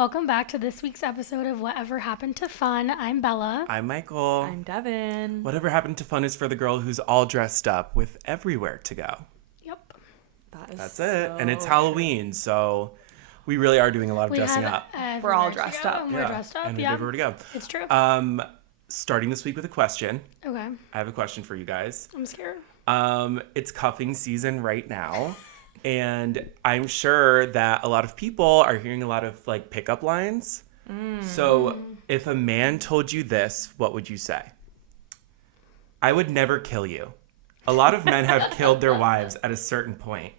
Welcome back to this week's episode of Whatever Happened to Fun. I'm Bella. I'm Michael. I'm Devin. Whatever Happened to Fun is for the girl who's all dressed up with everywhere to go. Yep. That's it. And it's Halloween, so we really are doing a lot of dressing up. We're all dressed up. We're dressed up, and we have everywhere to go. It's true. Starting this week with a question. Okay. I have a question for you guys. I'm scared. It's cuffing season right now. And I'm sure that a lot of people are hearing a lot of like pickup lines. So if a man told you this, what would you say? I would never kill you. A lot of men have killed their wives at a certain point.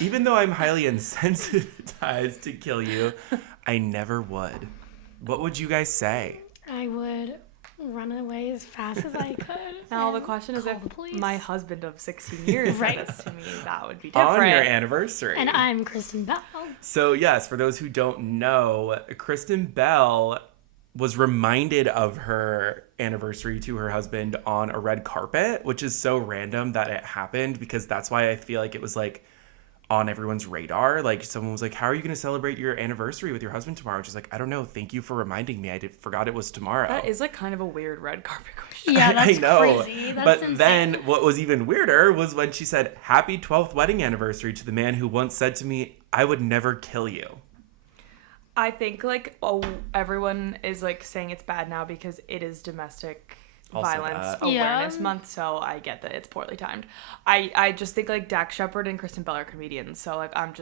Even though I'm highly insensitized to kill you, I never would. What would you guys say? I would run away as fast as I could. Now the question is, if police. my husband of 16 years Right. said this to me, that would be different. On your anniversary. And I'm Kristen Bell. So yes, for those who don't know, Kristen Bell was reminded of her anniversary to her husband on a red carpet, which is so random that it happened, because that's why I feel like it was like on everyone's radar. Like someone was like, how are you going to celebrate your anniversary with your husband tomorrow? She's like, I don't know. Thank you for reminding me. I forgot it was tomorrow. That is like kind of a weird red carpet question. Yeah, that's I know. crazy. That's but insane. then what was even weirder was when she said, happy 12th wedding anniversary to the man who once said to me, I would never kill you. I think like everyone is like saying it's bad now because it is domestic Also violence that. awareness month, so I get that it's poorly timed. I just think like Dax Shepard and Kristen Bell are comedians, so like I'm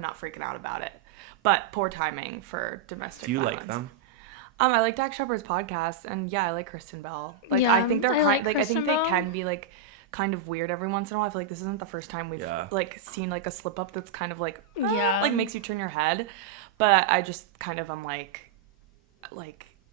not freaking out about it. But poor timing for domestic violence. Do you like them? I like Dax Shepard's podcast, and yeah, I like Kristen Bell. Like Yeah, I think they're I I Kristen think Bell. they can be like kind of weird every once in a while. I feel like this isn't the first time we've like seen like a slip up that's kind of like like makes you turn your head. But I just kind of am like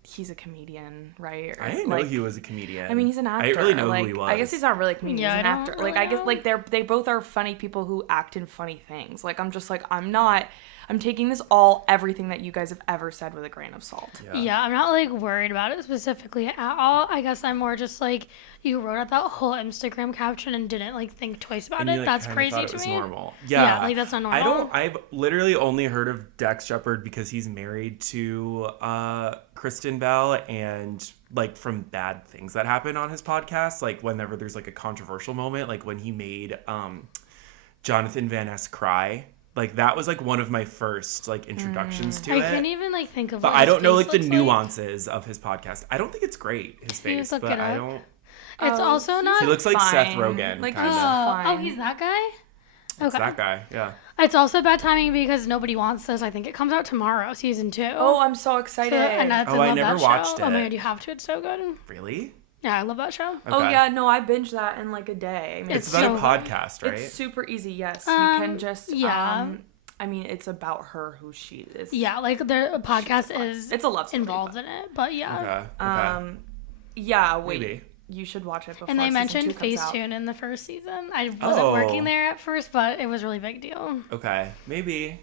he's a comedian, right? Or, I didn't know he was a comedian. I mean, he's an actor. I didn't really know like, who he was. I guess he's not really a comedian. Yeah, he's an I actor. don't Like, really I guess, know. like, they both are funny people who act in funny things. Like, I'm just like, I'm taking this everything that you guys have ever said with a grain of salt. Yeah, I'm not like worried about it specifically at all. I guess I'm more just like, you wrote out that whole Instagram caption and didn't like think twice about And it. you, like, That's kinda crazy thought it to was me. normal. Yeah, like that's not normal. I've literally only heard of Dax Shepard because he's married to Kristen Bell, and like from bad things that happen on his podcast, like whenever there's like a controversial moment, like when he made Jonathan Van Ness cry. Like that was like one of my first like introductions to it. I can't even like think of But what I his don't know face like the looks nuances of his podcast. I don't think it's great, his Can you face, look but it I up? don't. It's also not. He looks like Seth fine. Rogen, Like, kind he's of. fine. Oh, he's that guy? It's Okay. that guy, yeah. It's also bad timing because nobody wants this. I think it comes out tomorrow, season 2. Oh, I'm so excited. And that's, Oh, I I love never that watched show. Oh my it. god, you have to. It's so good. Really? Yeah, I love that show. Oh Okay. yeah, no, I binged that in like a day. I mean, It's It's about so a podcast, right? It's super easy. Yes, you can just yeah. I mean, it's about her, who she is. Yeah, like the podcast is It's a love story, involved in it, but yeah. Okay. Yeah, wait. Maybe. You should watch it before. And they season mentioned 2 comes out. Facetune in the first season. I wasn't working there at first, but it was a really big deal. Okay. Maybe.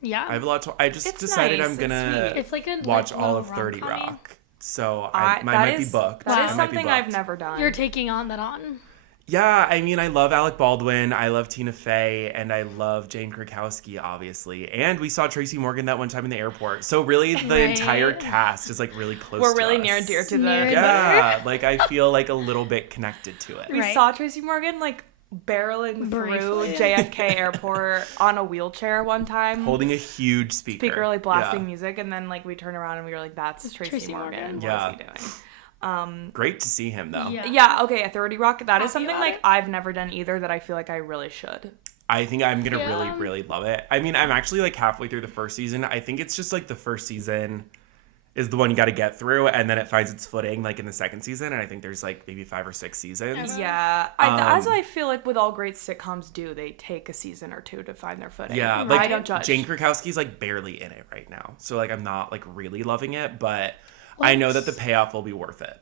Yeah. I have a lot to. I just It's decided nice, I'm it's gonna sweet. It's like a watch like, all little of 30 rom-com-y. Rock. So I might be booked. That Wow. is I might be something I've booked. never done. You're taking on that on. Yeah, I mean, I love Alec Baldwin, I love Tina Fey, and I love Jane Krakowski, obviously. And we saw Tracy Morgan that one time in the airport. So really, the Right. entire cast is like really close. We're to really us. near and dear to the. Near- Yeah, like I feel like a little bit connected to it. We Right. saw Tracy Morgan like barreling Briefly. through JFK Airport on a wheelchair one time. Holding a huge speaker. Like blasting Yeah. music, and then like we turned around and we were like, "That's Tracy, Tracy Morgan. Morgan. What Yeah. is he doing?" Great to see him, though. Yeah, okay, a 30 Rock. That is something about like it? I've never done either that I feel like I really should. I think I'm going to Yeah. really, really love it. I mean, I'm actually like halfway through the first season. I think it's just like the first season is the one you got to get through, and then it finds its footing like in the second season. And I think there's like maybe 5 or 6 seasons. Yeah, as I feel like with all great sitcoms do, they take a season or 2 to find their footing. Yeah, like I don't judge. Jane Krakowski's like barely in it right now. So like I'm not like really loving it, but I know that the payoff will be worth it.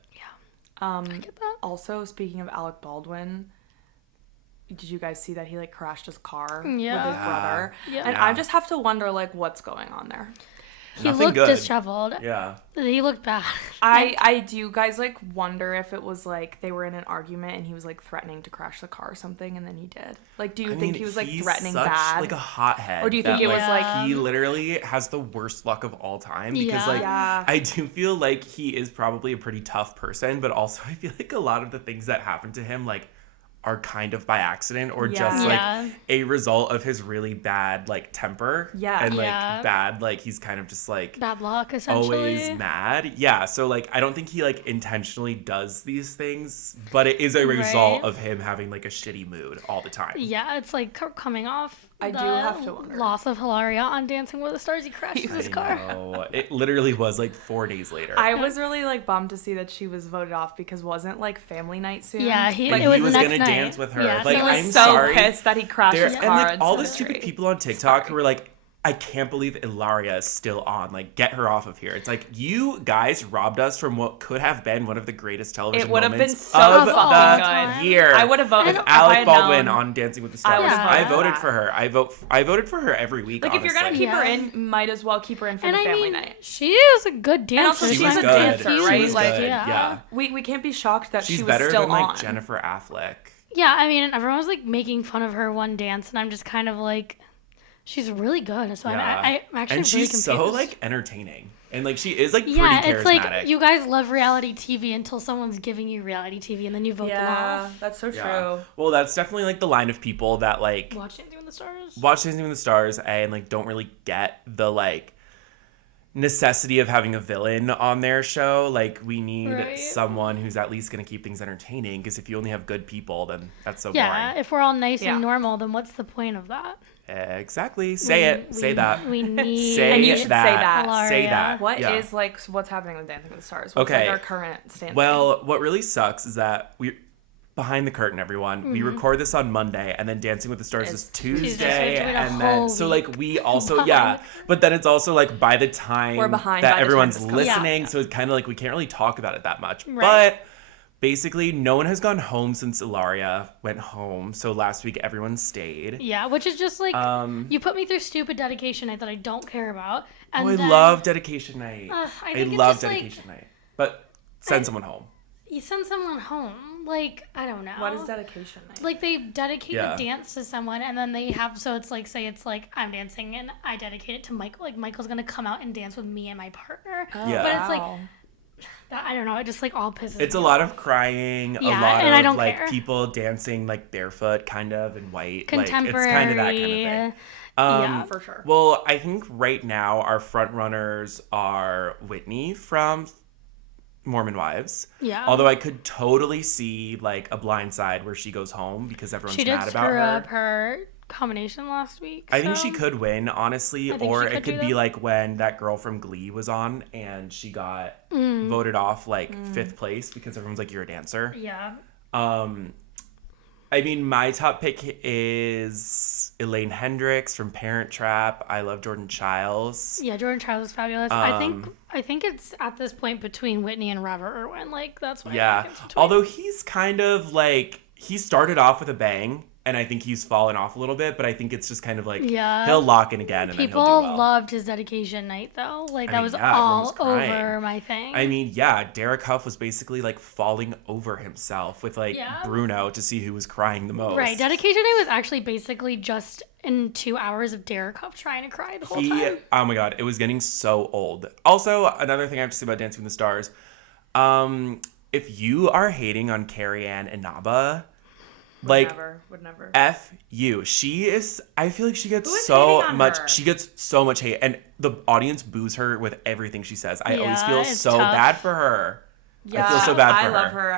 I get that. Also, speaking of Alec Baldwin, did you guys see that he like crashed his car Yeah. with his brother? Yeah. And Yeah. I just have to wonder like what's going on there. He looked disheveled. Yeah. He looked bad. I do, guys, like, wonder if it was, like, they were in an argument and he was, like, threatening to crash the car or something, and then he did. Like, do you think he was, like, threatening bad? Like, a hothead. Or do you think it was, like... He literally has the worst luck of all time, because, I do feel like he is probably a pretty tough person, but also I feel like a lot of the things that happen to him, like, are kind of by accident or just like a result of his really bad like temper and like bad, like he's kind of just like bad luck, essentially, always mad. So like I don't think he like intentionally does these things, but it is a result of him having like a shitty mood all the time. It's like coming off I do have to wonder. Loss of Hilaria on Dancing with the Stars. He crashes his car. It literally was like 4 days later. I was really like bummed to see that she was voted off, because wasn't like family night soon? Yeah, he was gonna dance with her. Yeah, like, so I'm so sorry. pissed that he crashed his car. And like all the stupid people on TikTok who were like, I can't believe Ilaria is still on. Like, get her off of here. It's like, you guys robbed us from what could have been one of the greatest television moments been so of the year. I would have voted if Alec Baldwin on Dancing with the Stars. I voted for her. I voted for her every week. Like, honestly. if you're gonna keep her in, might as well keep her in for the family night. She is a good dancer. And also, she's a dancer, right? Like, we can't be shocked that she's she was better still than like on. Jennifer Affleck. Yeah, I mean, everyone was like making fun of her one dance, and I'm just kind of like, she's really good. So I'm actually and really she's confused. so like entertaining, and like she is like pretty charismatic. It's like you guys love reality TV until someone's giving you reality TV, and then you vote them off. Yeah, that's so true. Well, that's definitely like the line of people that like watch Dancing with the Stars, and like don't really get the like necessity of having a villain on their show. Like, we need someone who's at least going to keep things entertaining, because if you only have good people, then that's so boring. Yeah, if we're all nice and normal, then what's the point of that? Exactly. Say that. We need and you should that. Say that. What is like what's happening with Dancing with the Stars? What's like our current standing? Well, what really sucks is that behind the curtain, everyone. We record this on Monday, and then Dancing with the Stars is Tuesday, and then so like we also but then it's also like by the time we're behind that everyone's listening, so it's kind of like we can't really talk about it that much. But basically, no one has gone home since Ilaria went home. So last week, everyone stayed. Yeah, which is just like you put me through stupid dedication night that I don't care about. And I love dedication night. I love dedication night, but send someone home. You send someone home, like, I don't know. What is dedication night? Like, they dedicate a dance to someone, and then they have, so it's like, say it's like, I'm dancing, and I dedicate it to Michael. Like, Michael's gonna come out and dance with me and my partner. Oh, yeah. But it's like, I don't know, it just, like, all pisses me off. It's a lot of crying, a lot and of, I don't like, care. people dancing, like, barefoot, kind of, in white. Contemporary. Like, it's kind of that kind of thing. Yeah, for sure. Well, I think right now our front runners are Whitney from Mormon Wives. Yeah. Although I could totally see like a Blind Side where she goes home because everyone's mad about her. She did screw up her combination last week. I think she could win, honestly, or it could be like when that girl from Glee was on and she got voted off like 5th place because everyone's like, you're a dancer. Yeah. I mean, my top pick is Elaine Hendricks from Parent Trap. I love Jordan Chiles. Yeah, Jordan Chiles is fabulous. I think it's at this point between Whitney and Robert Irwin. Like, that's what I think it's between. Although he's kind of like, he started off with a bang, and I think he's fallen off a little bit, but I think it's just kind of like, he'll lock in again, and then he'll do well. People loved his dedication night, though. Like, that was all over my thing. I mean, Derek Huff was basically, like, falling over himself with, like, Bruno to see who was crying the most. Right. Dedication night was actually basically just in 2 hours of Derek Huff trying to cry the whole time. Oh, my God. It was getting so old. Also, another thing I have to say about Dancing with the Stars, if you are hating on Carrie-Ann Inaba, would never. F you. She is, I feel like she gets so much hate, and the audience boos her with everything she says. I always feel so bad for her. Yeah, I feel so bad for her. I love her.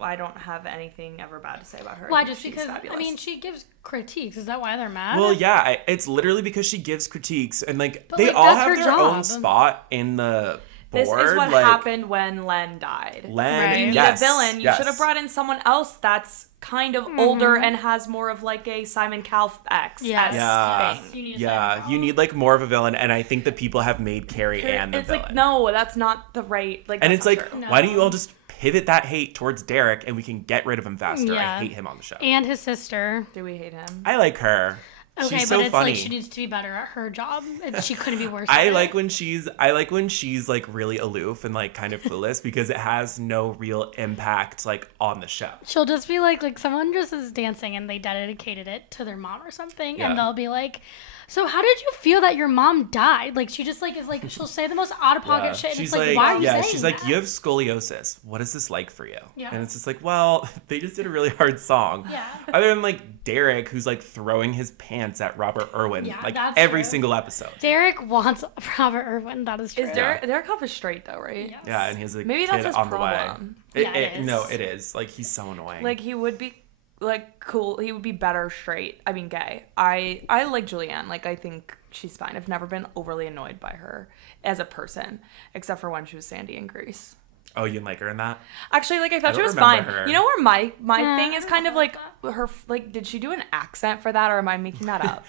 I don't have anything ever bad to say about her. Why? Just because, fabulous. I mean, she gives critiques. Is that why they're mad? Well, yeah, it's literally because she gives critiques, and like, they all have their own spot in the board. This is what happened when Len died. You need a villain. You should have brought in someone else that's kind of older and has more of like a Simon Cowell-esque thing. You need like more of a villain, and I think that people have made Carrie-Ann the villain. It's like, no, that's not the right, like, and it's like, why don't you all just pivot that hate towards Derek and we can get rid of him faster? I hate him on the show. And his sister. Do we hate him? I like her. Okay, she's but so it's funny. like she needs to be better at her job. She couldn't be worse. I like when she's like really aloof and like kind of clueless because it has no real impact like on the show. She'll just be like someone just is dancing and they dedicated it to their mom or something, and they'll be like, "So how did you feel that your mom died?" Like she just like is like she'll say the most out of pocket shit. And She's it's like, why are you saying she's that? like, you have scoliosis. What is this like for you? Yeah. And it's just like, well, they just did a really hard song. Yeah. Other than like Derek, who's like throwing his pants at Robert Irwin, Yeah, like that's every true. single episode. Derek wants Robert Irwin. That is true. Is Derek off is straight though, right? Yes. Yeah, and he's like Maybe that's kid his on the way. problem. It is. No, it is. Like he's so annoying. Like he would be like cool. He would be better straight. I mean, gay. I like Julianne. Like I think she's fine. I've never been overly annoyed by her as a person, except for when she was Sandy in Grease. Oh, you didn't like her in that? Actually, like I thought I she don't was remember fine. her. You know where my thing is I kind don't of like her like did she do an accent for that or am I making that up?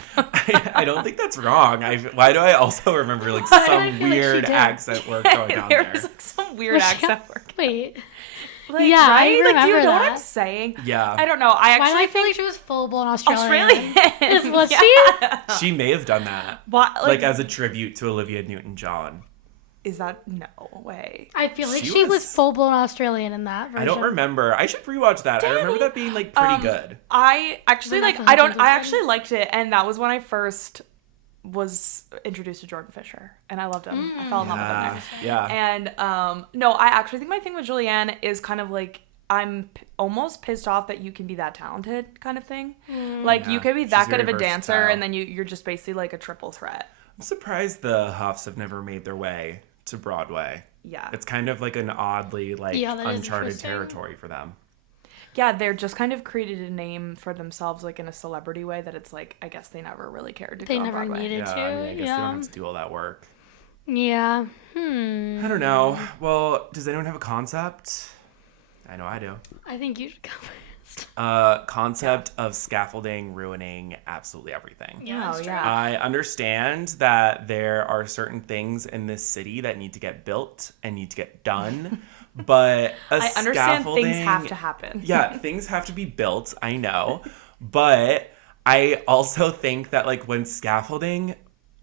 I don't think that's wrong. Why do I also remember like Why do I some feel like she weird did? accent work going on there there? was like some weird Was she- accent work. Wait. Like, Yeah, I right? Like, do you remember know what that. I'm saying? Yeah. I don't know. I Why do actually I feel think like she was full blown Australian? Australian. Was Yeah. She may have done that. What, Like as a tribute to Olivia Newton-John. is that no way? I feel like She she was was- full blown Australian in that version. I don't remember. I should rewatch that. I remember Danny. that being like pretty good. I actually Then like. that's I don't. what I I actually liked it, and that was when I first was introduced to Jordan Fisher, and I loved him. I fell in love with him there. Yeah. And no, I actually think my thing with Julianne is kind of like I'm almost pissed off that you can be that talented kind of thing. Like Yeah, you could be she's that good of very a dancer, versatile. and then you're just basically like a triple threat. I'm surprised the Huffs have never made their way to Broadway. Yeah. It's kind of like an oddly like Yeah, that is uncharted interesting. territory for them. Yeah, they're just kind of created a name for themselves, like in a celebrity way. That it's like I guess they never really cared to They go on never Broadway. needed Yeah, to. I mean, I guess they yeah. don't have to do all that work. Yeah. I don't know. Well, does anyone have a concept? I know I do. I think you should go first. Concept of scaffolding ruining absolutely everything. Yeah, Oh, that's true. yeah. I understand that there are certain things in this city that need to get built and need to get done, but I understand things have to happen. Yeah, things have to be built, I know, but I also think that like when scaffolding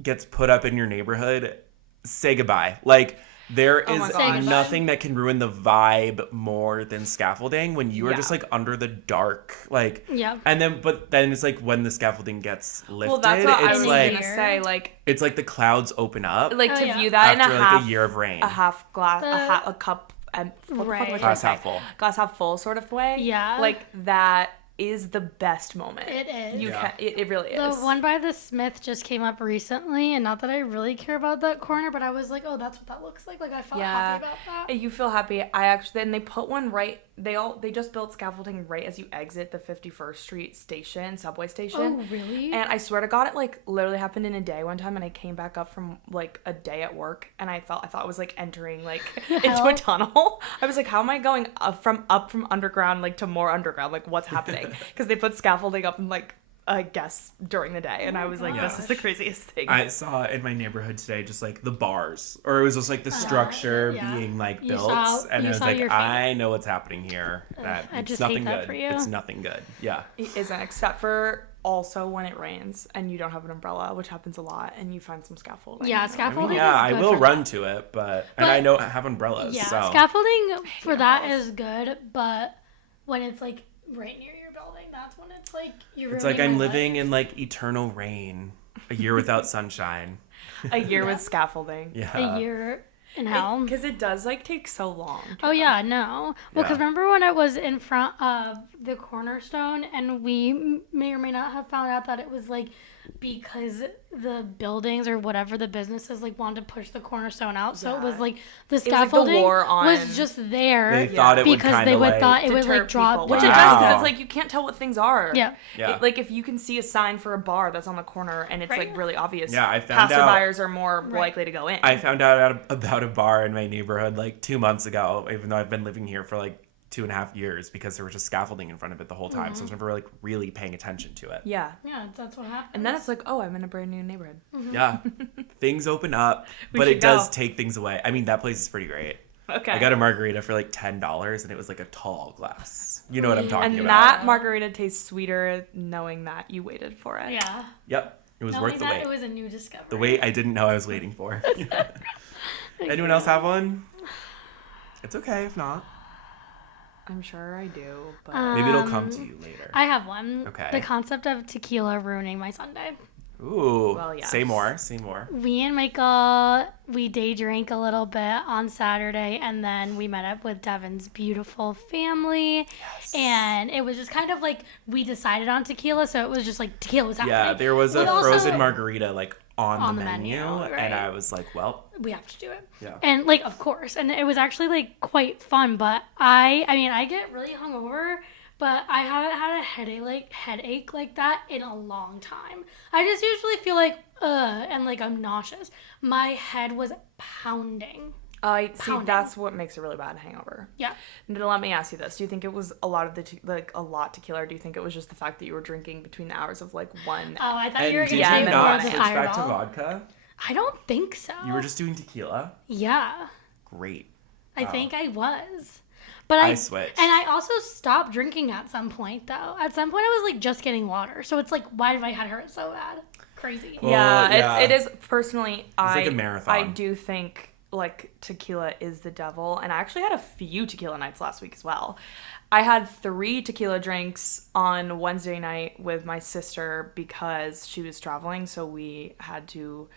gets put up in your neighborhood, say goodbye. Like there Oh my is gosh. nothing that can ruin the vibe more than scaffolding when you are Yeah. just like under the dark, like Yeah. and but then it's like when the scaffolding gets lifted, Well, that's what I it's was like gonna say. Like it's like the clouds open up to yeah. view that after in a like half a year of rain. a half glass, The- a cup, and what Right. the fuck am I trying to Glass say? half full. Glass half full sort of way. Yeah. like that is the best moment. It is. You Yeah. can. It really The is. one by the Smith just came up recently, and not that I really care about that corner, but I was like, oh, that's what that looks like. Like, I felt Yeah. happy about that. You feel happy. I actually, and they put one right. They just built scaffolding right as you exit the 51st Street station, subway station. Oh, really? And I swear to God, it like literally happened in a day one time, and I came back up from like a day at work, and I thought I was like entering like into a Hell. tunnel. I was like, how am I going up from underground like to more underground? Like what's happening? Because they put scaffolding up in like I guess during the day, and I was like, this is the craziest thing. I saw in my neighborhood today just like the bars, or it was just like the structure yeah. being like You built, saw- and you I was saw like, your fate. I know what's happening here. That I it's just nothing hate that good. for you. It's nothing good. Yeah. It isn't, except for also when it rains and you don't have an umbrella, which happens a lot, and you find some scaffolding. Yeah, I mean, scaffolding yeah, I is good will for run that. to it, and But- I know I have umbrellas. Yeah, so scaffolding for that umbrellas. is good, but when it's like right near your building, that's when it's like you're. it's like ruining I'm my living life. in like eternal rain, a year without sunshine. A year with scaffolding. Yeah. a year in hell. Because it does like take so long. Oh yeah, no. Well, because Yeah. remember when I was in front of the Cornerstone, and we may or may not have found out that it was like because the buildings or whatever the businesses like wanted to push the Cornerstone out, so it was Yeah. like the like the scaffolding war on- was just there They thought it would because kind they of would like, thought it would Deter like draw people. Which it Wow. does, because it's like you can't tell what things are. Yeah. Yeah. Like if you can see a sign for a bar that's on the corner and it's Right. like really obvious, Yeah, I found out- passerbyers are more likely to go in. I found out about a bar in my neighborhood like 2 months ago, even though I've been living here for like 2.5 years, because there was just scaffolding in front of it the whole time. So I was never like really paying attention to it. yeah. Yeah, that's what happened. And then it's like, oh, I'm in a brand new neighborhood. Yeah. Things open up, We but should it does go. take things away. I mean, that place is pretty great. Okay. I got a margarita for like $10 and it was like a tall glass. You know what I'm talking and about. that margarita tastes sweeter knowing that you waited for it. Yeah. Yep. It was worth the wait. It was a new discovery. The wait I didn't know I was waiting for. Anyone else have one? It's okay if not. I'm sure I do, but maybe it'll come to you later. I have one. Okay. The concept of tequila ruining my Sunday. Ooh. Well, yes. Say more. Say more. We and Michael, we day drank a little bit on Saturday, and then we met up with Devin's beautiful family. Yes. And it was just kind of like we decided on tequila, so it was just like tequila was happening. Yeah, there was a frozen margarita like on the menu, right. and I was like, well, we have to do it. Yeah. And like, of course, and it was actually like quite fun. But I mean, I get really hungover, but I haven't had a headache like that in a long time. I just usually feel like and like I'm nauseous. My head was pounding. I see. That's what makes a really bad hangover. Yeah. Now, let me ask you this: do you think it was a lot of a lot tequila, or do you think it was just the fact that you were drinking between the hours of like 1? Oh, I thought and you were did gonna you say not more of the switch back to Fireball. vodka? I don't think so. You were just doing tequila? Yeah. Great. I think I was. But I switched. And I also stopped drinking at some point, though. At some point, I was like just getting water. So it's like, why did my head hurt so bad? Crazy. Well, yeah, it is. Personally, like a marathon. I do think like tequila is the devil, and I actually had a few tequila nights last week as well. I had 3 tequila drinks on Wednesday night with my sister because she was traveling, so we had to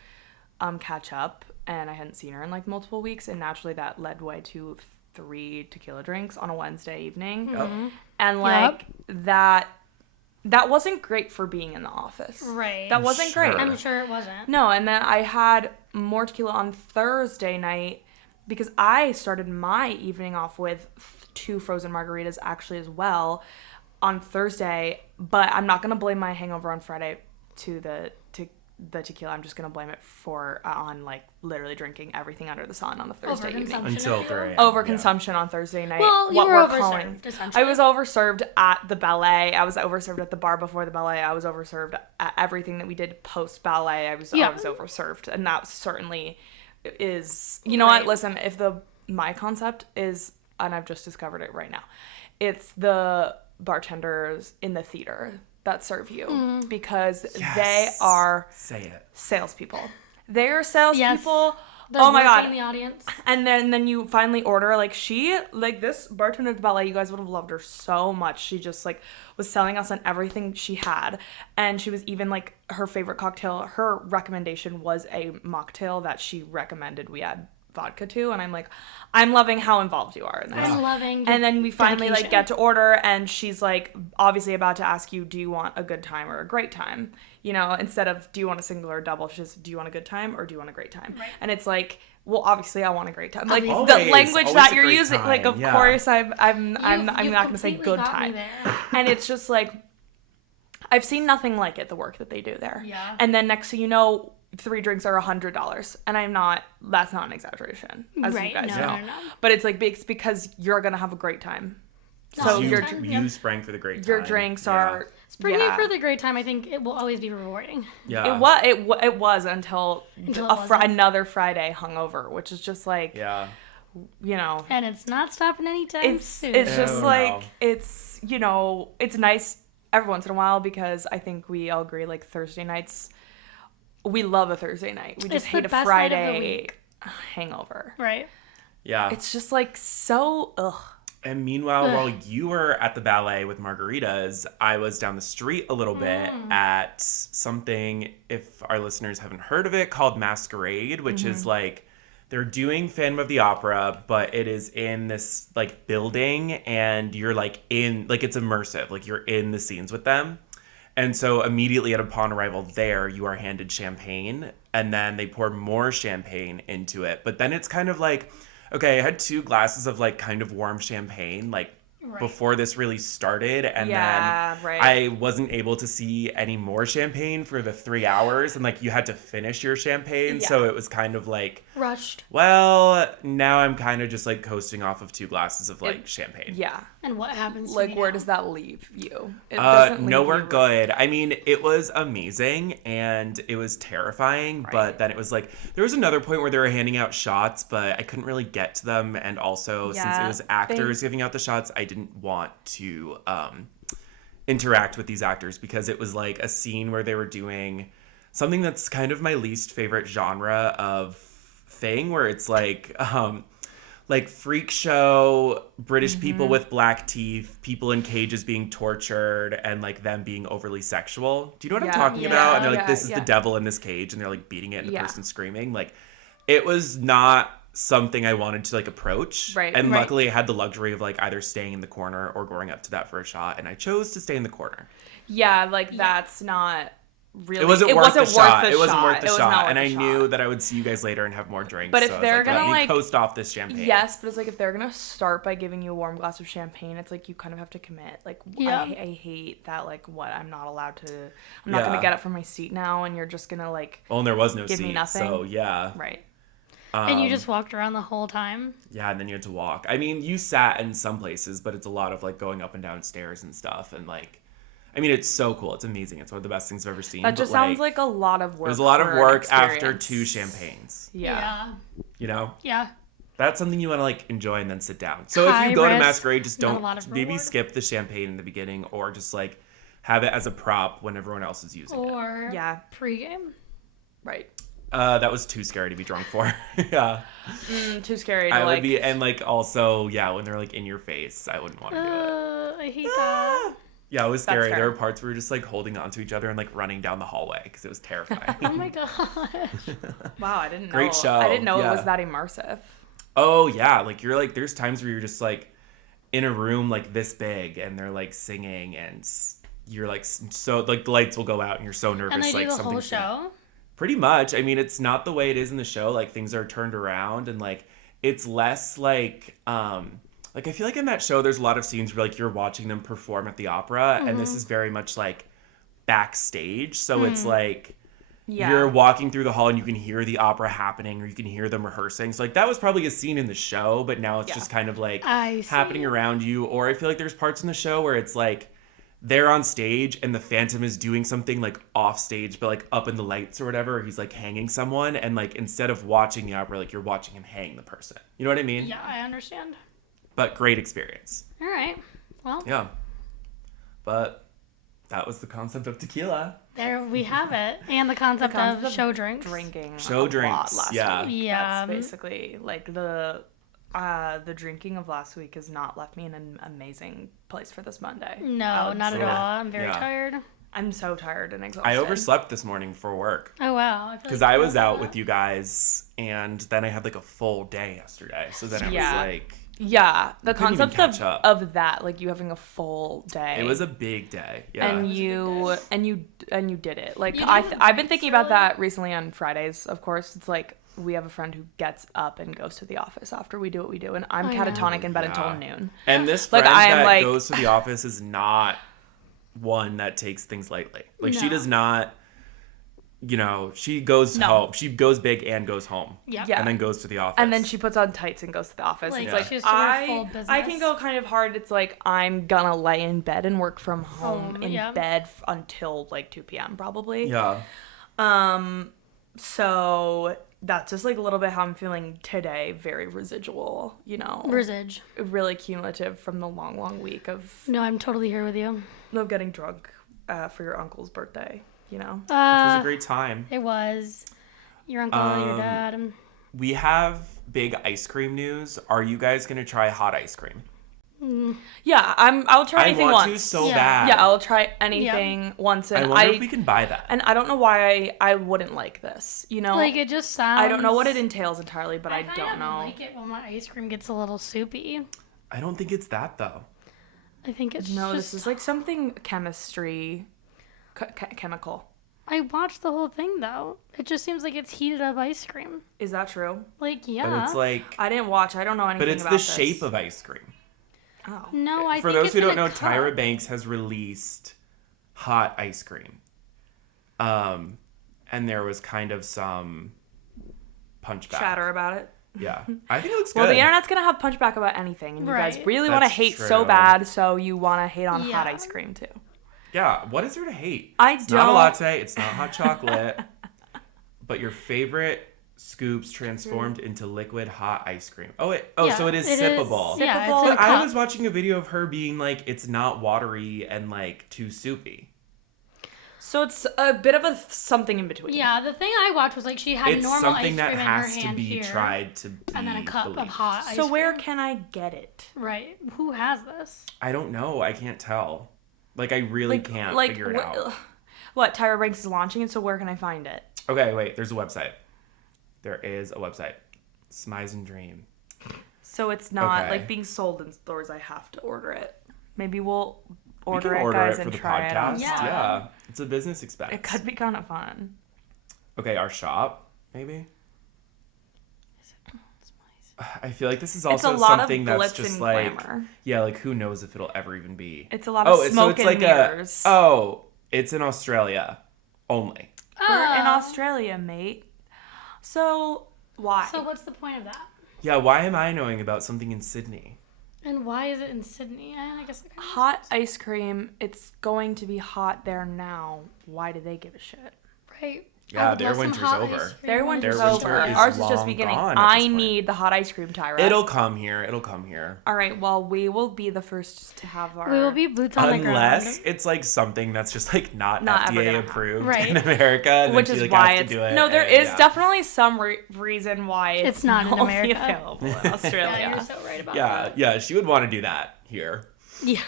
catch up, and I hadn't seen her in like multiple weeks, and naturally that led way to 3 tequila drinks on a Wednesday evening. Mm-hmm. And like that wasn't great for being in the office. Right. That wasn't great. I'm sure it wasn't. No, and then I had more tequila on Thursday night because I started my evening off with 2 frozen margaritas actually as well on Thursday, but I'm not going to blame my hangover on Friday to the tequila. I'm just going to blame it on like literally drinking everything under the sun on the Thursday evening. Until 3 a.m. Overconsumption on Thursday night. Well, you were overserved, essentially. I was overserved at the ballet. I was overserved at the bar before the ballet. I was overserved at everything that we did post ballet. I was overserved, and that certainly is. You know what? Listen, if my concept is, and I've just discovered it right now, it's the bartenders in the theater that serve you because they are salespeople. They are salespeople. Yes. Oh my god! In the audience. And then you finally order this bartender at the ballet. You guys would have loved her so much. She just like was selling us on everything she had, and she was even like her favorite cocktail. Her recommendation was a mocktail that she recommended we add vodka to, and I'm like, I'm loving how involved you are in this. I'm loving. And then we finally dedication. get to order, and she's like obviously about to ask you, do you want a good time or a great time? You know, instead of do you want a single or a double, she's do you want a good time or do you want a great time? Right. And it's like, well, obviously I want a great time. Like the language that you're using, like of course I'm not gonna say good time. And it's just like I've seen nothing like it, the work that they do there. Yeah. And then next thing you know, 3 drinks are $100, and that's not an exaggeration, as you guys know. No. But it's like, it's because you're gonna have a great time. So you sprang for the great time. Your drinks are springing for the great time. I think it will always be rewarding. Yeah, it was until another Friday hungover, which is just like you know, and it's not stopping anytime soon. It's just it's it's nice every once in a while because I think we all agree like Thursday nights. We love a Thursday night. We just hate a Friday hangover. Right. Yeah. It's just like so ugh. And meanwhile, while you were at the ballet with margaritas, I was down the street a little bit at something, if our listeners haven't heard of it, called Masquerade, which is like, they're doing Phantom of the Opera, but it is in this like building and you're like it's immersive. Like you're in the scenes with them. And so immediately upon arrival there, you are handed champagne, and then they pour more champagne into it. But then it's kind of like, okay, I had 2 glasses of like kind of warm champagne. Like before this really started, and then I wasn't able to see any more champagne for the 3 hours, and like you had to finish your champagne, so it was kind of like rushed. Well, now I'm kind of just like coasting off of 2 glasses of like champagne. Yeah. And what happens? Like, where does that leave you? It doesn't leave nowhere you good. I mean, it was amazing and it was terrifying, but then it was like there was another point where they were handing out shots, but I couldn't really get to them, and also since it was actors giving out the shots, I didn't want to interact with these actors because it was like a scene where they were doing something that's kind of my least favorite genre of thing, where it's like freak show, British people with black teeth, people in cages being tortured, and like them being overly sexual. Do you know what I'm talking about? And they're like, this is the devil in this cage, and they're like beating it and the person's screaming. Like, it was not something I wanted to like approach. And luckily I had the luxury of like either staying in the corner or going up to that for a shot, and I chose to stay in the corner. That's not really, it wasn't worth the shot. And I knew that I would see you guys later and have more drinks. But if they're gonna let me like coast off this champagne. Yes, but it's like if they're gonna start by giving you a warm glass of champagne, it's like you kind of have to commit. Like I hate that. Like, what, I'm not allowed to. I'm not gonna get up from my seat now, and you're just gonna like. Well, and there was no give seat, me nothing. so yeah. Right. And you just walked around the whole time? Yeah, and then you had to walk. I mean, you sat in some places, but it's a lot of like going up and down stairs and stuff, and like. I mean, it's so cool. It's amazing. It's one of the best things I've ever seen. That just sounds like a lot of work. There's a lot of work after 2 champagnes. Yeah. You know? Yeah. That's something you want to like enjoy and then sit down. So if you go to Masquerade, just don't maybe skip the champagne in the beginning, or just like have it as a prop when everyone else is using it. Or pregame. Right. That was too scary to be drunk for. Yeah. Too scary. I would be, and like also, when they're like in your face, I wouldn't want to do it. I hate that. Yeah, it was scary. There were parts where we were just like holding on to each other and like running down the hallway because it was terrifying. Oh my gosh. Wow, I didn't know. Great show. I didn't know it was that immersive. Oh yeah, like you're like there's times where you're just like in a room like this big and they're like singing and you're like so like the lights will go out and you're so nervous. And they like do the whole show? Pretty much. I mean, it's not the way it is in the show. Like things are turned around and like it's less like I feel like in that show, there's a lot of scenes where like you're watching them perform at the opera, and this is very much like backstage. So it's like you're walking through the hall and you can hear the opera happening, or you can hear them rehearsing. So like that was probably a scene in the show, but now it's just kind of like happening around you. Or I feel like there's parts in the show where it's like they're on stage and the Phantom is doing something like off stage, but like up in the lights or whatever. Or he's like hanging someone, and like instead of watching the opera, like you're watching him hang the person. You know what I mean? Yeah, I understand. But great experience. All right. Well. Yeah. But that was the concept of tequila. There we have it. And the concept of show drinks. Drinking. Show drinks. Last week. That's basically like the drinking of last week has not left me in an amazing place for this Monday. No, not at all. I'm very tired. I'm so tired and exhausted. I overslept this morning for work. Oh, wow. Because I was out with you guys, and then I had like a full day yesterday. So then I was like... Yeah, the concept of that, like you having a full day. It was a big day. Yeah. And you did it. Like I've been thinking about that recently on Fridays, of course. It's like we have a friend who gets up and goes to the office after we do what we do, and I'm catatonic in bed until noon. And this friend that goes to the office is not one that takes things lightly. Like she does not, she goes home. She goes big and goes home. Yeah. And then goes to the office. And then she puts on tights and goes to the office. Like, it's like she's full business. I can go kind of hard. It's like I'm gonna lay in bed and work from home bed until like 2 p.m. probably. Yeah. So that's just like a little bit how I'm feeling today. Very residual, really cumulative from the long week of. No, I'm totally here with you. Of getting drunk for your uncle's birthday. Which was a great time. It was. Your uncle, your dad. We have big ice cream news. Are you guys going to try hot ice cream? Yeah, I'll try anything once. I want to so bad. Yeah, I'll try anything once. And I wonder if we can buy that. And I don't know why I wouldn't like this, Like, it just sounds... I don't know what it entails entirely, but I don't know. I like it when my ice cream gets a little soupy. I don't think it's that, though. I think it's this is like something chemistry... chemical. I watched the whole thing, though. It just seems like it's heated up ice cream. Is that true? Like, yeah. But it's like... I didn't watch. I don't know anything about this. But it's the shape of ice cream. Oh. No, I For think those who don't know, cup. Tyra Banks has released hot ice cream. And there was kind of some punchback. Chatter about it. Yeah. I think it looks good. Well, the internet's going to have punchback about anything. And you guys really want to That's hate true. so bad, so you want to hate on hot ice cream, too. Yeah. What is there to hate? It's not a latte. It's not hot chocolate. But your favorite scoops transformed into liquid hot ice cream. So it is sippable. Yeah, Sippable. it's in a I cup. was watching a video of her being like, it's not watery and like too soupy. So it's a bit of a something in between. Yeah, the thing I watched was like she had It's normal ice something cream that in her has to hand be here, tried to be and then a cup believed. of hot ice So cream. where can I get it? Right. Who has this? I don't know. I can't tell. Like, I really can't figure it out. What, Tyra Banks is launching it, so where can I find it? Okay, wait. There's a website. There is a website. Smize and Dream. So it's not Okay. like being sold in stores. I have to order it. Maybe we'll We order can it, order guys, it for and the try it on. podcast. Yeah. It's a business expense. It could be kind of fun. Okay, our shop, maybe? I feel like this is also it's a lot something of that's glitz just and like, glamour. Yeah, like who knows if it'll ever even be. It's a lot of smoke and like mirrors. It's in Australia only. We're in Australia, mate. So why? So what's the point of that? Yeah, why am I knowing about something in Sydney? And why is it in Sydney? I guess I Hot ice cream. It's going to be hot there now. Why do they give a shit? Right. Yeah, I would their love some winter's hot over. ice cream. Their winter's Their winter over. is Ours is just long beginning. gone at I this point. need the hot ice cream, Tyra. It'll come here. It'll come here. All right. Well, we will be the first to have our. We will be boots on the ground. Unless it's like something that's just like not Not ever FDA gonna approved Right. in America, and Which then she is like why has it's to do it. no. There and, is yeah. definitely some reason why It's not in only America. available in Yeah, Australia. you're so right about Yeah, that. yeah, she would want to do that here. Yeah.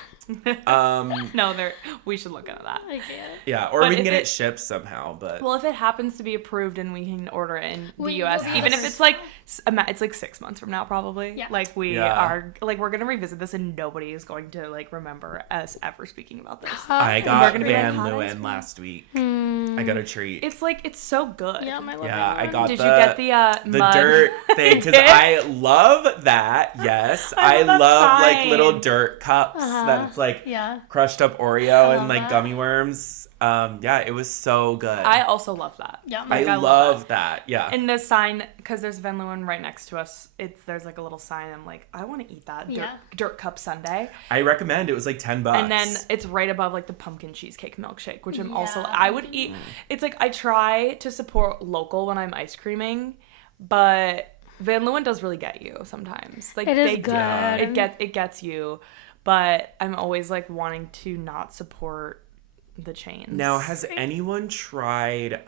No, we should look into that. I get it. Yeah, or But we can if get it it- shipped somehow. But Well, if it happens to be approved and we can order it in the We U.S., will be even if first. it's like it's like 6 months from now, probably. Yeah. Like we Yeah. are like we're gonna revisit this and nobody is going to like remember us ever speaking about this. I we're got gonna be like, Van hot ice Leeuwen cream. last week. I got a treat. It's so good. Yeah, my love. Yeah, I got Did the you get the mud? dirt thing because did? I love that. Yes, I I love that love like sign. little dirt cups that it's like Yeah. crushed up Oreo and love like that. gummy worms. Yeah, it was so good. I also love that. Yeah. I love love that. Yeah. And the sign, because there's Van Leeuwen right next to us, there's like a little sign. I'm like, I want to eat that dirt cup sundae. I recommend it was like $10. And then it's right above like the pumpkin cheesecake milkshake, which I'm also, Yeah. I would eat. It's like I try to support local when I'm ice creaming, but Van Leeuwen does really get you sometimes. Like It is they good. it gets you, but I'm always like wanting to not support the chains. Now, has anyone tried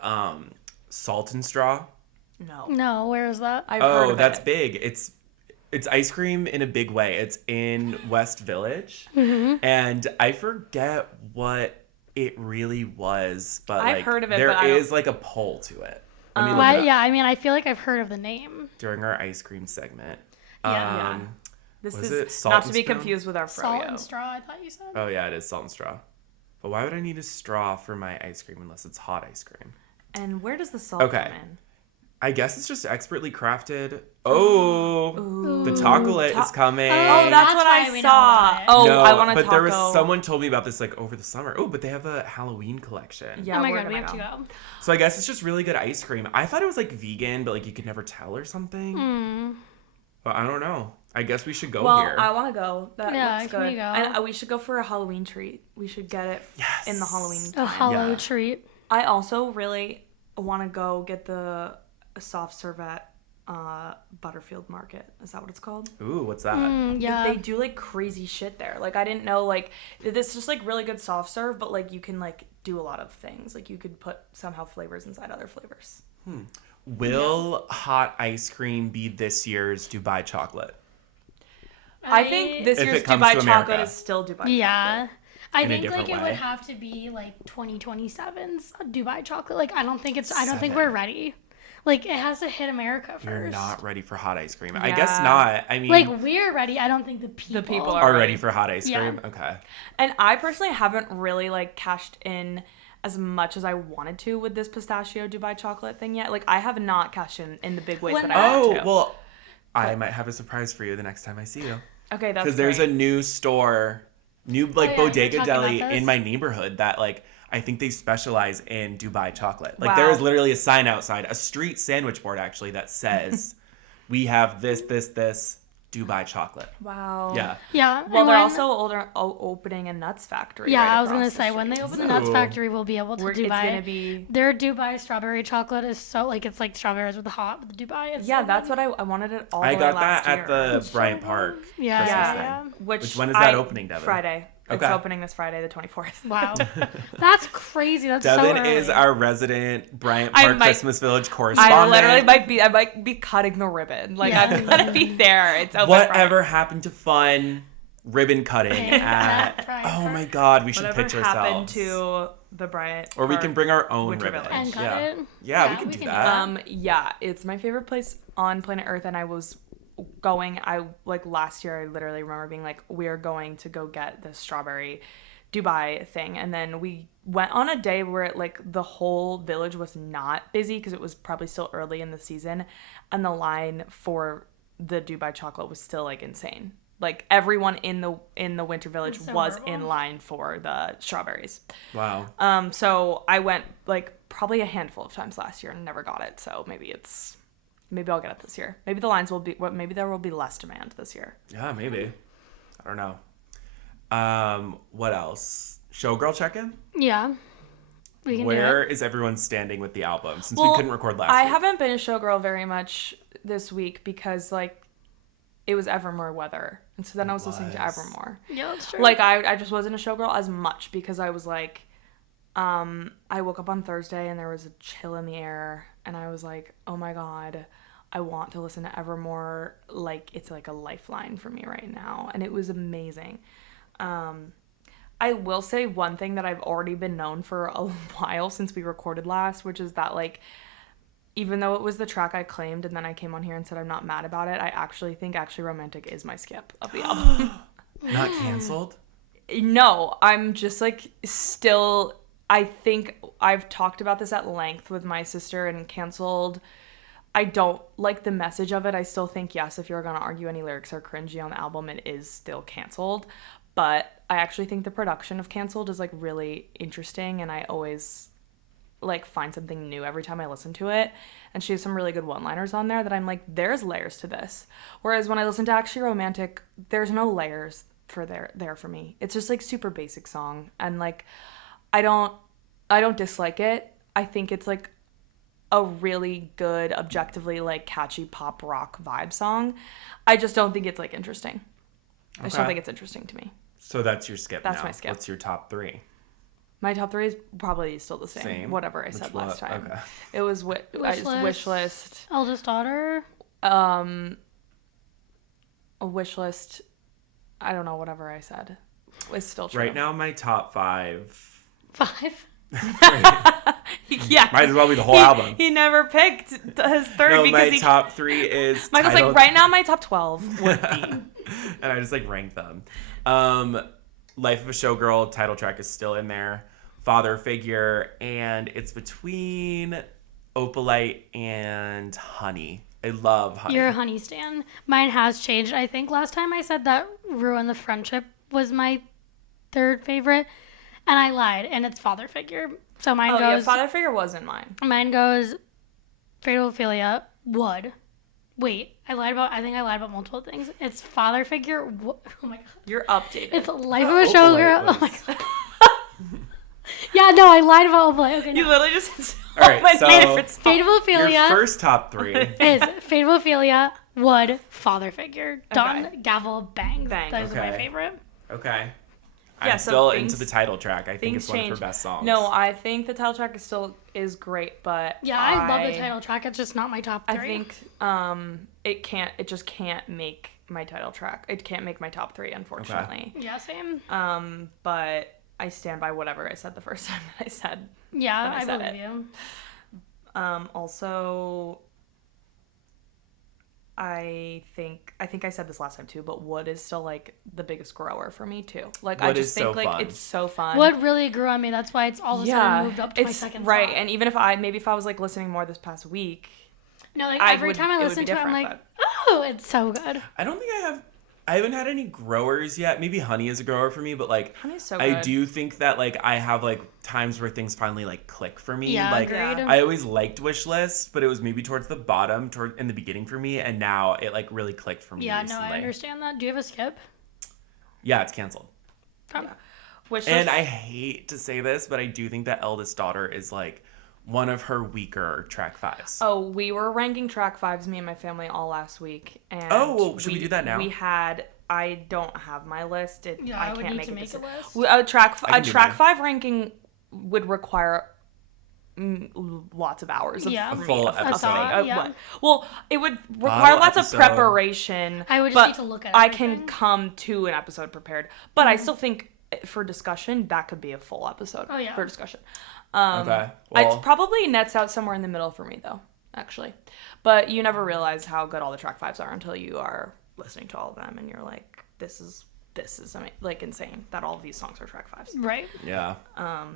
Salt and Straw? No. No, where is that? I've heard of That's it. big. It's ice cream in a big way. It's in West Village, and I forget what it really was, but I've like heard of it, there but I don't- is like a pull to it. Let me look Why? it up Yeah, I mean, I feel like I've heard of the name. during our ice cream segment. Yeah. This Was is it Salt not and to be Straw? confused with our Salt froyo. and straw, I thought you said. Oh yeah, it is Salt and Straw. But why would I need a straw for my ice cream unless it's hot ice cream? And where does the salt Okay. come in? I guess it's just expertly crafted. Oh, the tacolet is coming. Oh, that's That's what why I we know saw. about it. Oh, No, I want a but taco. there was someone told me about this like over the summer. Oh, but they have a Halloween collection. Yeah, Oh my we're god, we gonna have to go. So I guess it's just really good ice cream. I thought it was like vegan, but like you could never tell or something. But I don't know. I guess we should go Well, here. I want to go. That Yeah, looks can good. we go? And we should go for a Halloween treat. We should get it Yes. in the Halloween A time. hollow Yeah. treat. I also really want to go get the soft servette Butterfield Market. Is that what it's called? Ooh, what's that? Yeah. They do like crazy shit there. Like I didn't know like this is just like really good soft serve, but like you can like do a lot of things. Like you could put somehow flavors inside other flavors. Will hot ice cream be this year's Dubai chocolate? I think this If year's it comes Dubai to chocolate America. is still Dubai Yeah. I In a think like different it way. would have to be like 2027's Dubai chocolate. Like I don't think we're ready. Like it has to hit America first. You're not ready for hot ice cream. I guess Yeah. not. I mean, Like we're ready. I don't think the people are are ready. ready for hot ice Yeah. cream. Okay. And I personally haven't really like cashed in as much as I wanted to with this pistachio Dubai chocolate thing yet. Like I have not cashed in the big ways When- that I want Oh, to. well, I might have a surprise for you the next time I see you. Okay, that's because there's a new store, bodega deli in my neighborhood that like I think they specialize in Dubai chocolate. Like there is literally a sign outside, a street sandwich board actually that says, "We have this Dubai chocolate." Wow. Yeah. Yeah. Well, they're also opening a nuts factory. Yeah, right I was gonna the say street. when they open the nuts factory, we'll be able to Dubai. It's gonna be their Dubai strawberry chocolate is so like it's like strawberries with the hot with the Dubai. It's so that's what I wanted it all. I the got way that last at year. the Bryant Park Christmas thing. Which when is that opening, Devin? Friday. Okay. It's opening this Friday, the 24th. Wow, that's crazy. That's Devin so early. is our resident Bryant Park Christmas Village correspondent. I literally might be cutting the ribbon. Like I'm gonna be there. It's open Whatever Friday. happened to fun ribbon cutting at? Oh my God, we should pitch ourselves. Whatever happened to the Bryant? Or we can bring our own ribbon and cut it. Yeah, we can do that. Yeah, it's my favorite place on planet Earth, and I was last year I literally remember being like, we're going to go get this strawberry Dubai thing, and then we went on a day where the whole village was not busy because it was probably still early in the season, and the line for the Dubai chocolate was still insane. Like everyone in the winter village was in line for the strawberries. Wow. So I went probably a handful of times last year and never got it. So maybe I'll get it this year. Maybe the lines will be. Maybe there will be less demand this year. Yeah, maybe. I don't know. What else? Showgirl check-in? Yeah. Where is everyone standing with the album since we couldn't record last week? I haven't been a Showgirl very much this week because it was Evermore weather, and so then I was listening to Evermore. Yeah, that's true. I just wasn't a Showgirl as much because I was I woke up on Thursday and there was a chill in the air, and I was like, oh my God, I want to listen to Evermore. It's like a lifeline for me right now. And it was amazing. I will say one thing that I've already been known for a while since we recorded last, which is that even though it was the track I claimed and then I came on here and said I'm not mad about it, I actually think Actually Romantic is my skip of the album. Not canceled? No, I'm just still, I think I've talked about this at length with my sister, and canceled, I don't like the message of it. I still think, yes, if you're going to argue any lyrics are cringy on the album, it is still canceled. But I actually think the production of Canceled is really interesting, and I always find something new every time I listen to it. And she has some really good one-liners on there that I'm there's layers to this. Whereas when I listen to Actually Romantic, there's no layers there for me. It's just super basic song, and I don't dislike it. I think it's a really good, objectively catchy pop rock vibe song. I just don't think it's interesting. I just don't think it's interesting to me. So that's your skip. That's now. my skip. What's your top 3? My top 3 is probably still the same. Whatever I said last time. Okay. It was Wishlist. Eldest Daughter. A Wishlist. I don't know. Whatever I said. It's still true. Right now, my top 5. 5. Yeah. Might as well be the whole album. He never picked his third no, because my top 3 is Michael's titled... right now my top 12 would be. And I just ranked them. Life of a Showgirl title track is still in there. Father Figure, and it's between Opalite and Honey. I love Honey. You're a Honey stan. Mine has changed. I think last time I said that Ruin the Friendship was my third favorite, and I lied, and it's Father Figure. So mine goes... yeah, Father Figure wasn't mine. Mine goes Fatal Ophelia, Wood. Wait, I think I lied about multiple things. It's Father Figure, oh my God. You're updated. It's Life of a Showgirl. Oh my God. Yeah, no, I lied about Opalite. Okay, you literally just said all right, my favorite song. Fate of Ophelia. Your first top 3 is Fate of Ophelia, Wood, Father Figure, Done, Okay. Gavel, Bang. Those are my favorite. Okay. Yeah, I'm still into the title track. I think it's one of her best songs. No, I think the title track is great, but yeah, I love the title track. It's just not my top 3. I think it just can't make my title track. It can't make my top 3, unfortunately. Okay. Yeah, same. But I stand by whatever I said the first time that I said. Yeah, I believe you. Also, I think I said this last time too, but Wood is still the biggest grower for me too. I just think it's so fun. Wood really grew on me. That's why it's all of a sudden moved up to my second right. spot. And even if I was listening more this past week, no, every time I listen to it, I'm like, oh, it's so good. I I haven't had any growers yet. Maybe honey is a grower for me, but like honey's so good. I do think that like I have like times where things finally like click for me. Yeah, like agreed. I always liked wish lists, but it was maybe towards the bottom, in the beginning for me, and now it like really clicked for me. Yeah, recently. no, I understand that. Do you have a skip? Yeah, it's canceled. Yeah. And I hate to say this, but I do think that Eldest Daughter is like one of her weaker track 5s. Oh, we were ranking track 5s, me and my family, all last week. And should we do that now? I don't have my list. I can't make it. A track 5 ranking would require lots of hours of a full episode. Well, it would require lots of preparation. I would just need to look at everything. I can come to an episode prepared, but I still think for discussion that could be a full episode for discussion. Okay. It probably nets out somewhere in the middle for me though, actually. But you never realize how good all the track 5s are until you are listening to all of them and you're like, this is like insane that all of these songs are track 5s. Right. Yeah. I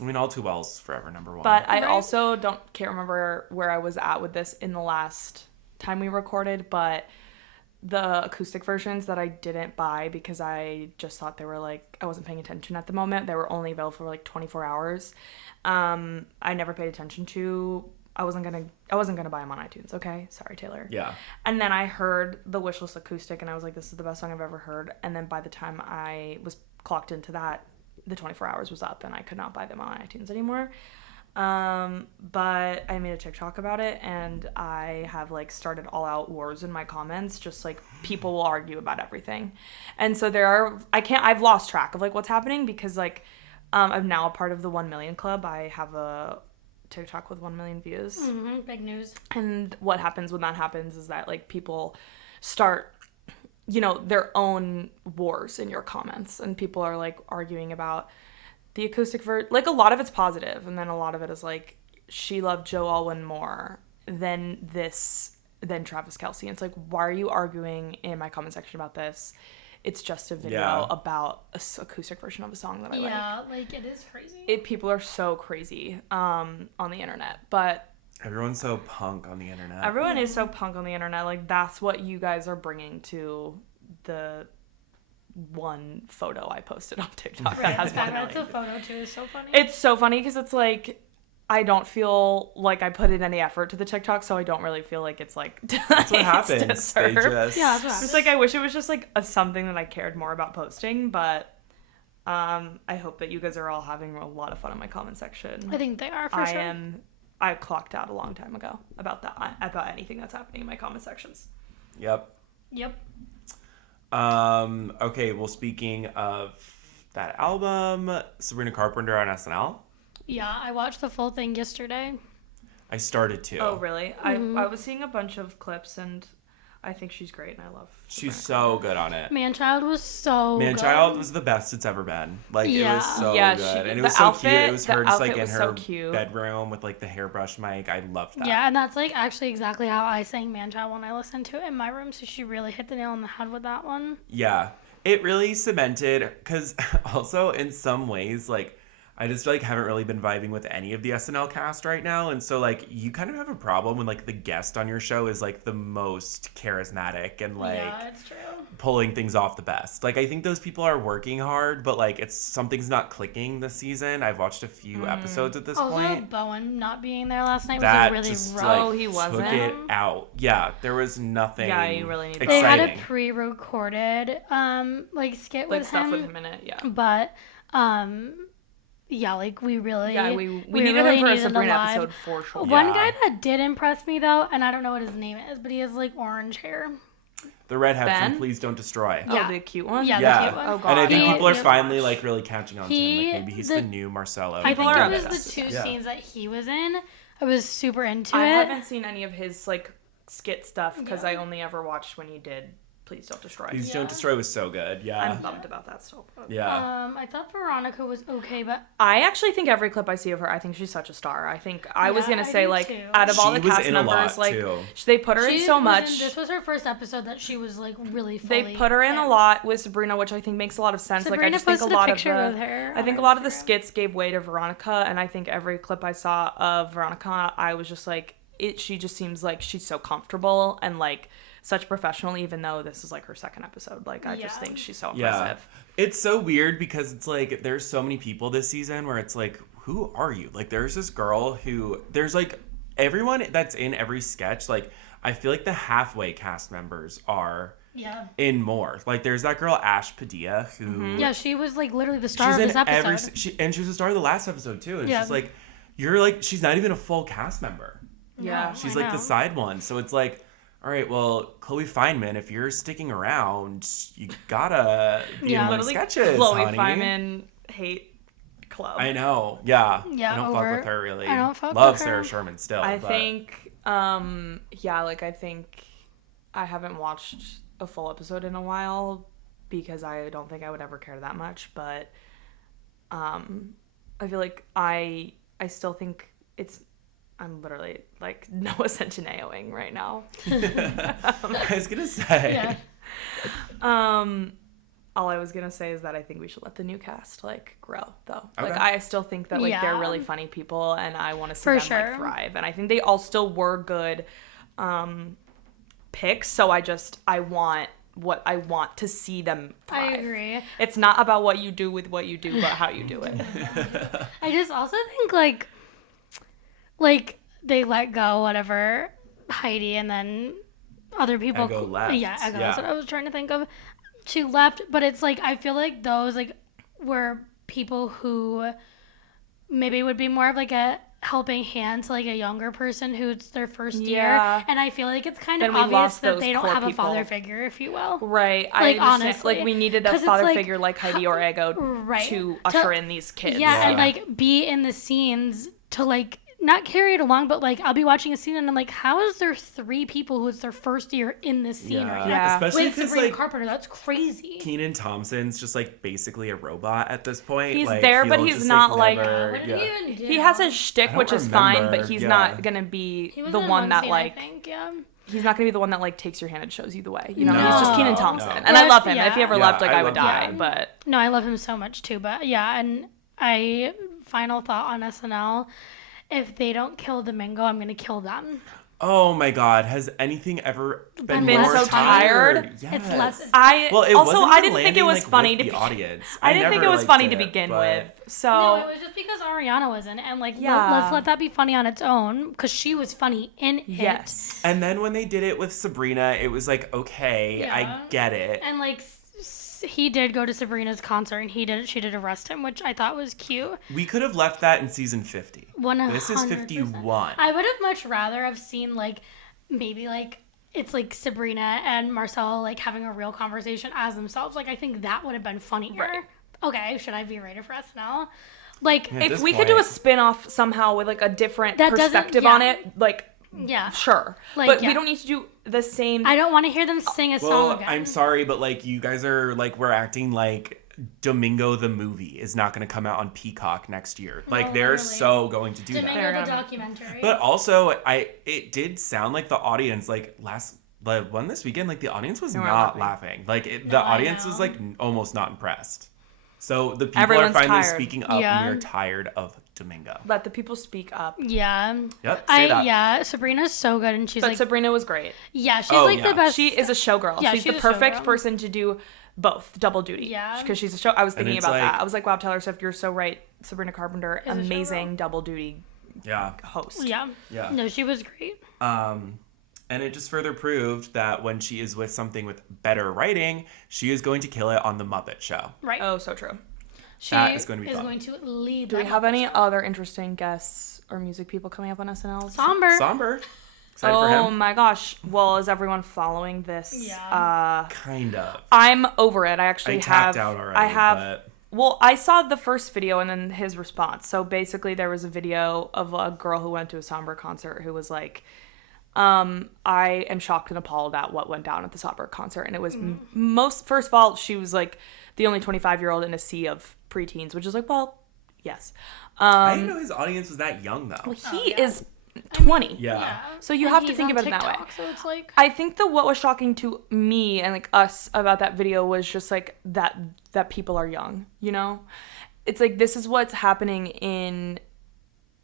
mean, All Too Well's forever number 1. But I also can't remember where I was at with this in the last time we recorded, but the acoustic versions that I didn't buy because I just thought they were like, I wasn't paying attention at the moment. They were only available for like 24 hours. I never paid attention to. I wasn't gonna buy them on iTunes. Okay, sorry Taylor. Yeah. And then I heard the Wishlist acoustic, and I was like, this is the best song I've ever heard. And then by the time I was clocked into that, the 24 hours was up, and I could not buy them on iTunes anymore. But I made a TikTok about it, and I have like started all out wars in my comments, just like people will argue about everything. And so I've lost track of like what's happening because like, I'm now a part of the 1 million club. I have a TikTok with 1 million views. Mm-hmm, big news. And what happens when that happens is that like people start, their own wars in your comments, and people are like arguing about the acoustic like a lot of it's positive, and then a lot of it is like she loved Joe Alwyn more than Travis Kelce. And it's like, why are you arguing in my comment section about this? It's just a video about a acoustic version of a song that I like. Yeah, like it is crazy. People are so crazy on the internet, but everyone's so punk on the internet. Everyone is so punk on the internet. Like that's what you guys are bringing to the one photo I posted on TikTok that has 1 million. That's a photo too. It's so funny. It's so funny because it's like I don't feel like I put in any effort to the TikTok, so I don't really feel like it's like that's what happens. That's what happens. It's like I wish it was just like something that I cared more about posting, but I hope that you guys are all having a lot of fun in my comment section. I think they are for sure. I clocked out a long time ago about anything that's happening in my comment sections. Yep. Okay, well, speaking of that album, Sabrina Carpenter on SNL. Yeah, I watched the full thing yesterday. I started to. Oh, really? Mm-hmm. I was seeing a bunch of clips, and I think she's great, and I love She's so good on it. Manchild was so good. Manchild was the best it's ever been. Like, it was so good. And it was so cute. It was her just, like, in her bedroom with, like, the hairbrush mic. I loved that. Yeah, and that's, like, actually exactly how I sang Manchild when I listened to it in my room, so she really hit the nail on the head with that one. Yeah. It really cemented, because also, in some ways, like, I just, like, haven't really been vibing with any of the SNL cast right now. And so, like, you kind of have a problem when, like, the guest on your show is, like, the most charismatic and, like, it's true. Pulling things off the best. Like, I think those people are working hard, but, like, something's not clicking this season. I've watched a few episodes at this point. Also, Bowen not being there last night was really rough. Like, he wasn't. Took it out. Yeah, there was nothing. Yeah, you really need. They had a pre-recorded, like, skit with stuff him. with him in it. Yeah. But, yeah, like, we needed him for a Sabrina episode for sure. One guy that did impress me, though, and I don't know what his name is, but he has, like, orange hair. The redhead from Please Don't Destroy. Yeah. Oh, the cute one? Yeah, the cute one. Oh, God. And I think people are finally, like, really catching on to him. Like, maybe he's the new Marcello. I think it was the two scenes that he was in. I was super into it. I haven't seen any of his, like, skit stuff, because I only ever watched when he did Please Don't Destroy. Please Don't Destroy was so good. Yeah. I'm bummed about that still. Yeah. I thought Veronica was okay, but I actually think every clip I see of her, I think she's such a star. I think I was gonna say, like, out of all the cast members, like, they put her in so much. This was her first episode that she was, like, really fully. They put her in a lot with Sabrina, which I think makes a lot of sense. Sabrina, like, I just think a lot of her. I think a lot of the skits gave way to Veronica, and I think every clip I saw of Veronica, I was just like, she just seems like she's so comfortable and, like, such professional, even though this is like her second episode. Like, I just think she's so impressive. It's so weird because it's like there's so many people this season where it's like, who are you? Like, there's this girl who, there's like everyone that's in every sketch, like I feel like the halfway cast members are in more. Like, there's that girl Ash Padilla who she was like literally the star of this episode. She was the star of the last episode too. And she's like, you're like, she's not even a full cast member. Yeah, she's like the side one. So it's like, all right, well, Chloe Fineman, if you're sticking around, you gotta be in the sketches, Chloe honey. Fineman hate club. I know. Yeah. I don't fuck with her really. I don't fuck Love with her. Sarah Sherman still. I think, I think I haven't watched a full episode in a while because I don't think I would ever care that much. But I feel like I still think I'm literally like Noah Centineo-ing right now. I was gonna say. All I was gonna say is that I think we should let the new cast like grow though. Okay. Like, I still think that like they're really funny people and I want to see them like thrive. And I think they all still were good picks. So I want to see them thrive. I agree. It's not about what you do with what you do, but how you do it. I just also think like they let go whatever Heidi and then other people Ego left. Ego, that's what I was trying to think of. She left, but it's like I feel like those like were people who maybe would be more of like a helping hand to like a younger person who's their first year, and I feel like it's kind of obvious that they don't have a father figure, if you will. Right. Like, I honestly, like we needed a father figure like Heidi or Ego to usher in these kids. Yeah, and like be in the scenes to like not carry it along, but like I'll be watching a scene and I'm like, how is there 3 people who it's their first year in this scene right now? Especially with Sabrina like, Carpenter, that's crazy. Kenan Thompson's just like basically a robot at this point. He's like, there, but he's not like what did he even do? He has his shtick, which is fine, but he's not gonna be the one that scene, like I think, he's not gonna be the one that like takes your hand and shows you the way. You know, he's just Kenan Thompson, and I love him. If he ever left, like I would die. But no, I love him so much too. But and final thought on SNL. If they don't kill Domingo, I'm going to kill them. Oh my God. Has anything ever been more so tired? Yes. It's less. I didn't think it was funny to the audience. I didn't think it was funny to begin with. So no, it was just because Ariana was in it, and like let's let that be funny on its own because she was funny in it. Yes. And then when they did it with Sabrina, it was like, okay, I get it. And like he did go to Sabrina's concert and she did arrest him, which I thought was cute. We could have left that in season 50. 100%. This is 51. I would have much rather have seen like maybe like it's like Sabrina and Marcel like having a real conversation as themselves. Like I think that would have been funnier. Right. Okay, should I be rated for SNL? Like if we could do a spin-off somehow with like a different perspective on it, like sure. Like, but we don't need to do the same. I don't want to hear them sing a song again. I'm sorry, but like you guys are like we're acting like Domingo the movie is not going to come out on Peacock next year. Like they're so going to do Domingo the documentary. But also it did sound like the audience like the one this weekend, like the audience was not laughing. Like the audience was like almost not impressed. So the people are finally speaking up and we're tired of Domingo. Let the people speak up. Yeah. Yep. Say that. Yeah. Sabrina's so good, and she's Sabrina was great. Yeah, she's the best. She is a showgirl. Yeah, she's the perfect person to do both, double duty. Yeah. Because she's a show. I was thinking about that. I was like, wow, Taylor Swift, you're so right. Sabrina Carpenter, amazing double duty. Host. Yeah. Yeah. No, she was great. And it just further proved that when she is with something with better writing, she is going to kill it on The Muppet Show. Right. Oh, so true. That is going to be fun. Going to lead. Do we have any other interesting guests or music people coming up on SNL? Somber. Excited for him. Oh my gosh. Well, is everyone following this? Yeah. Kind of. I'm over it. I tapped out already. Well, I saw the first video and then his response. So basically there was a video of a girl who went to a Sombr concert who was like, I am shocked and appalled at what went down at the Sombr concert. And it was first of all, she was like the only 25-year-old in a sea of preteens, which is like, well, yes. I didn't know his audience was that young though. Well, he is 20. Yeah. So you have to think about it that way. So it's like I think what was shocking to me and like us about that video was just like that people are young, you know? It's like this is what's happening in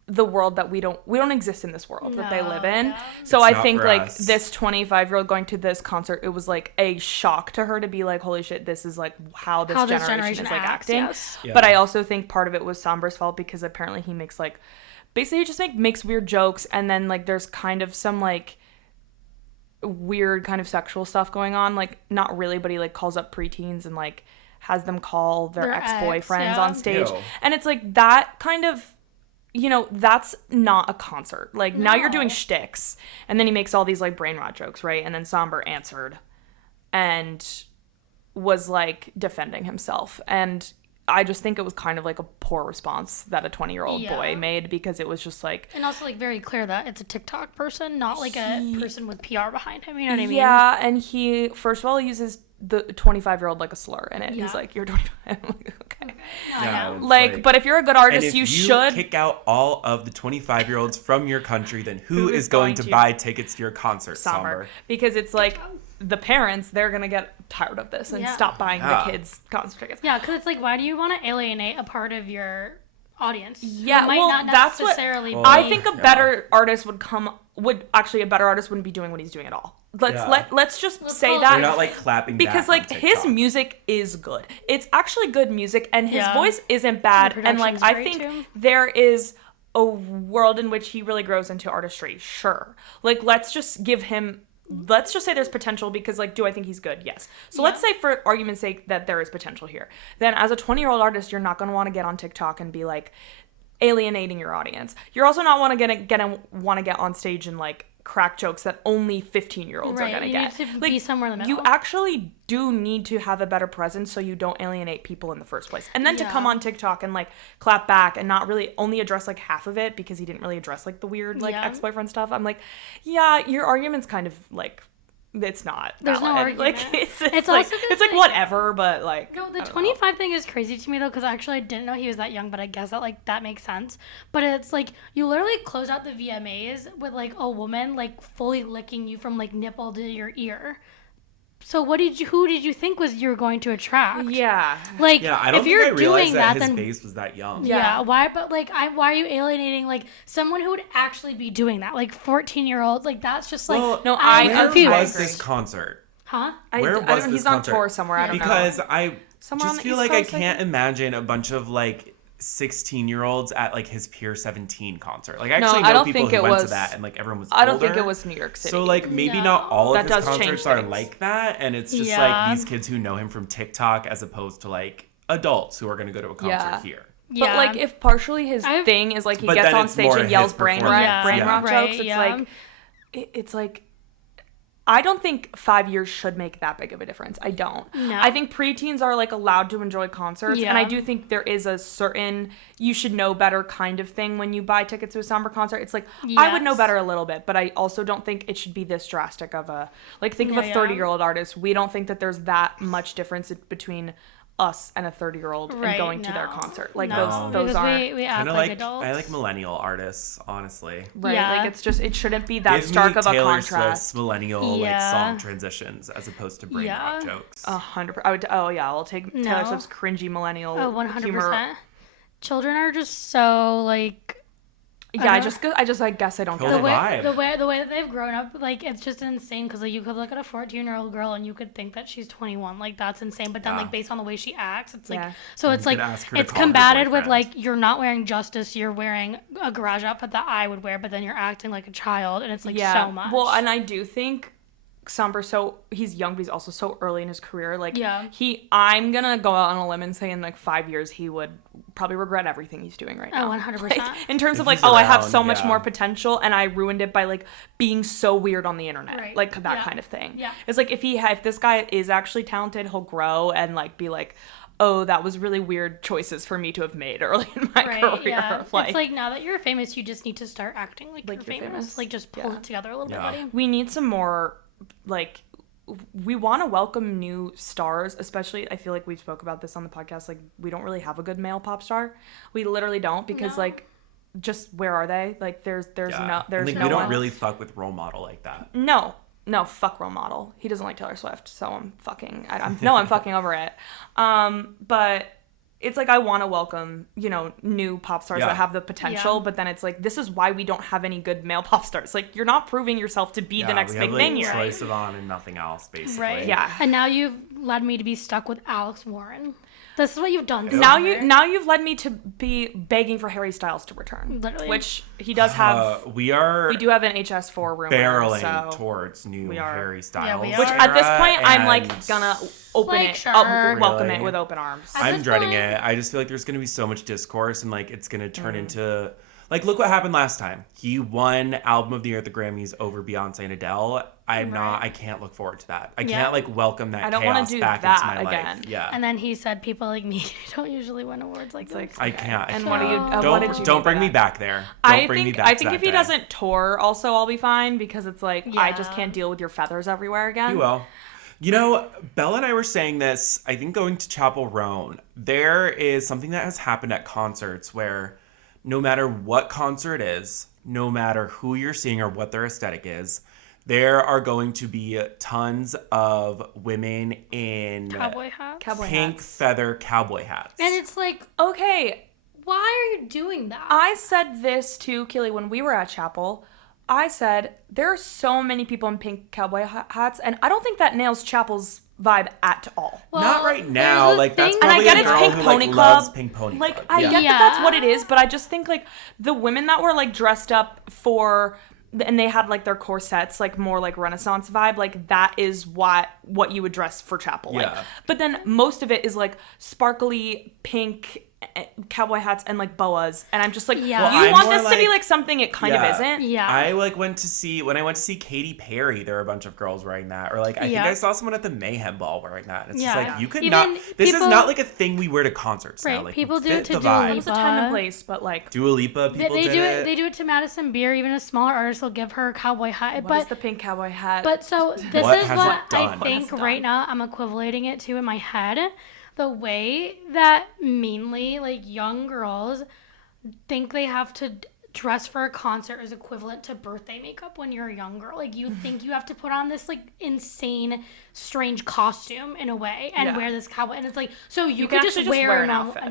the world that we don't exist in this world that they live in. So I think like us. This 25-year-old going to this concert, it was like a shock to her to be like, holy shit, this is like how this generation is like acting. Yes. Yeah. But I also think part of it was Sombr's fault because apparently he makes like basically just makes weird jokes, and then like there's kind of some like weird kind of sexual stuff going on, like not really, but he like calls up preteens and like has them call their ex-boyfriends on stage. Ew. And it's like that kind of, you know, that's not a concert. Like, now you're doing shticks. And then he makes all these, like, brain rot jokes, right? And then Sombr answered and was, like, defending himself. And I just think it was kind of, like, a poor response that a 20-year-old boy made, because it was just, like... And also, like, very clear that it's a TikTok person, not, like, a person with PR behind him, you know what I mean? Yeah, and he, first of all, uses the 25-year-old like a slur in it. Yeah. He's like, you're 25. I'm like, okay. Yeah, like, but if you're a good artist, you should kick out all of the 25-year-olds from your country, then who is going to buy tickets to your concert, Sombr? Because it's like the parents, they're going to get tired of this and stop buying the kids' concert tickets. Yeah, because it's like, why do you want to alienate a part of your audience? Yeah, that's what I think a better artist a better artist wouldn't be doing what he's doing at all. Let's just say that. They're not like clapping because like his music is good. It's actually good music, and his voice isn't bad. And like I think there is a world in which he really grows into artistry. Sure, like let's just say there's potential, because like, do I think he's good? Yes. So let's say for argument's sake that there is potential here. Then as a 20-year-old artist, you're not going to want to get on TikTok and be like alienating your audience. You're also not want to get on stage and like crack jokes that only 15-year-olds are gonna get. You need to be somewhere in the You middle. actually do need to have a better presence so you don't alienate people in the first place. And then to come on TikTok and like clap back and not really only address like half of it, because he didn't really address like the weird like ex-boyfriend stuff. I'm like, yeah, your argument's kind of like, it's not there's valid. No argument. Like it's like whatever, but like no, the 25 thing is crazy to me though, because actually I didn't know he was that young, but I guess that makes sense. But it's like you literally close out the VMAs with like a woman like fully licking you from like nipple to your ear. So who did you think you were going to attract? Yeah. Like, I don't if you're think I doing that his base was that young. Yeah. Why? But like, why are you alienating like someone who would actually be doing that? Like 14-year-olds. Like that's just like I'm confused. Where was this concert? Huh? Where was this he's concert? on tour somewhere. I don't know. Because I just feel like I can't imagine a bunch of like 16-year-olds at like his Pier 17 concert. Like I actually know people who went to that, and like everyone was older. I don't think it was New York City. So like maybe not all of his concerts are like that, and it's just like these kids who know him from TikTok as opposed to like adults who are going to go to a concert here. Yeah. But like if partially his thing is like he gets on stage and yells brain rot jokes, it's like I don't think 5 years should make that big of a difference. I don't. No. I think preteens are like allowed to enjoy concerts, and I do think there is a certain you should know better kind of thing when you buy tickets to a Sombr concert. It's like I would know better a little bit, but I also don't think it should be this drastic of a think of a 30-year-old artist. We don't think that there's that much difference between us and a 30-year-old and going to their concert. Like those aren't. We act like adults. I like millennial artists, honestly. Right. Yeah. Like it's just, it shouldn't be that stark of a contrast. Swift's millennial like song transitions as opposed to brain rot jokes. 100%. I'll take Taylor Swift's cringy millennial 100%. Humor. Children are just so like. Yeah, I guess I don't get the way that they've grown up, like it's just insane, because like you could look at a 14-year-old girl and you could think that she's 21, like that's insane. But then like based on the way she acts, it's like so it's like it's combated with like you're not wearing justice, you're wearing a garage outfit that I would wear, but then you're acting like a child, and it's like so much. Well, and I do think Sombr, so he's young, but he's also so early in his career. Like I'm gonna go out on a limb and say in like 5 years he would probably regret everything he's doing right now. 100%. Like, in terms of like, I have so much more potential, and I ruined it by like being so weird on the internet, like that kind of thing. Yeah, it's like if this guy is actually talented, he'll grow and like be like, oh, that was really weird choices for me to have made early in my career. Yeah. Like, it's like now that you're famous, you just need to start acting like you're famous. Like just pull it together a little bit, buddy. We need some more. Like, we want to welcome new stars, especially I feel like we spoke about this on the podcast. Like, we don't really have a good male pop star. We literally don't, because like, just where are they? Like, there's we don't really fuck with role model like that. No, fuck role model. He doesn't like Taylor Swift, so I'm fucking over it. But it's like I want to welcome, you know, new pop stars that have the potential, but then it's like, this is why we don't have any good male pop stars. Like, you're not proving yourself to be the next big thing here. Troye Sivan and nothing else, basically. Right. Yeah. And now you've led me to be stuck with Alex Warren. This is what you've done. Now you've led me to be begging for Harry Styles to return. Literally. Which he does have. We do have an HS4 rumor. Barreling towards new Harry Styles. Yeah, we are. Which at this point, I'm like gonna open it up, welcome it with open arms. I'm dreading it. I just feel like there's gonna be so much discourse and like it's gonna turn into like, look what happened last time. He won Album of the Year at the Grammys over Beyonce and Adele. I can't look forward to that. I can't like welcome that chaos back into my life. Yeah. And then he said people like me don't usually win awards like this. I can't. And what do you don't bring me back there. I think if he doesn't tour also I'll be fine because it's like I just can't deal with your feathers everywhere again. You will. You know, Bella and I were saying this, I think going to Chapel Roan, there is something that has happened at concerts where no matter what concert is, no matter who you're seeing or what their aesthetic is, there are going to be tons of women in cowboy hats, pink feather cowboy hats. And it's like, okay, why are you doing that? I said this to Keely when we were at Chapel. I said, there are so many people in pink cowboy hats, and I don't think that nails Chapel's vibe at all. Well, not right now. Like, that's and I probably get a it's girl Pink who Pony like, Club. loves Pink Pony like, Club. I get that that's what it is, but I just think, like, the women that were, like, dressed up for... And they had, like, their corsets, like, more, like, Renaissance vibe. Like, that is what you would dress for Chapel. Like. But then most of it is, like, sparkly pink cowboy hats and, like, boas. And I'm just like, you want this to be, like, something it kind of isn't? Yeah. I, like, when I went to see Katy Perry, there were a bunch of girls wearing that. Or, like, I think I saw someone at the Mayhem Ball wearing that. And it's just like, you could this is not, like, a thing we wear to concerts now. Like, people do it to Dua Lipa. It's a time and place, but, like... Dua Lipa, people did it. They do it to Madison Beer. Even a smaller artist will give her a cowboy hat. What is the pink cowboy hat? But so, this is what I think right now I'm equivalating it to in my head. The way that mainly, like, young girls think they have to dress for a concert is equivalent to birthday makeup when you're a young girl. Like, you think you have to put on this, like, insane, strange costume in a way and wear this cowboy. And it's like, so you could just wear an outfit.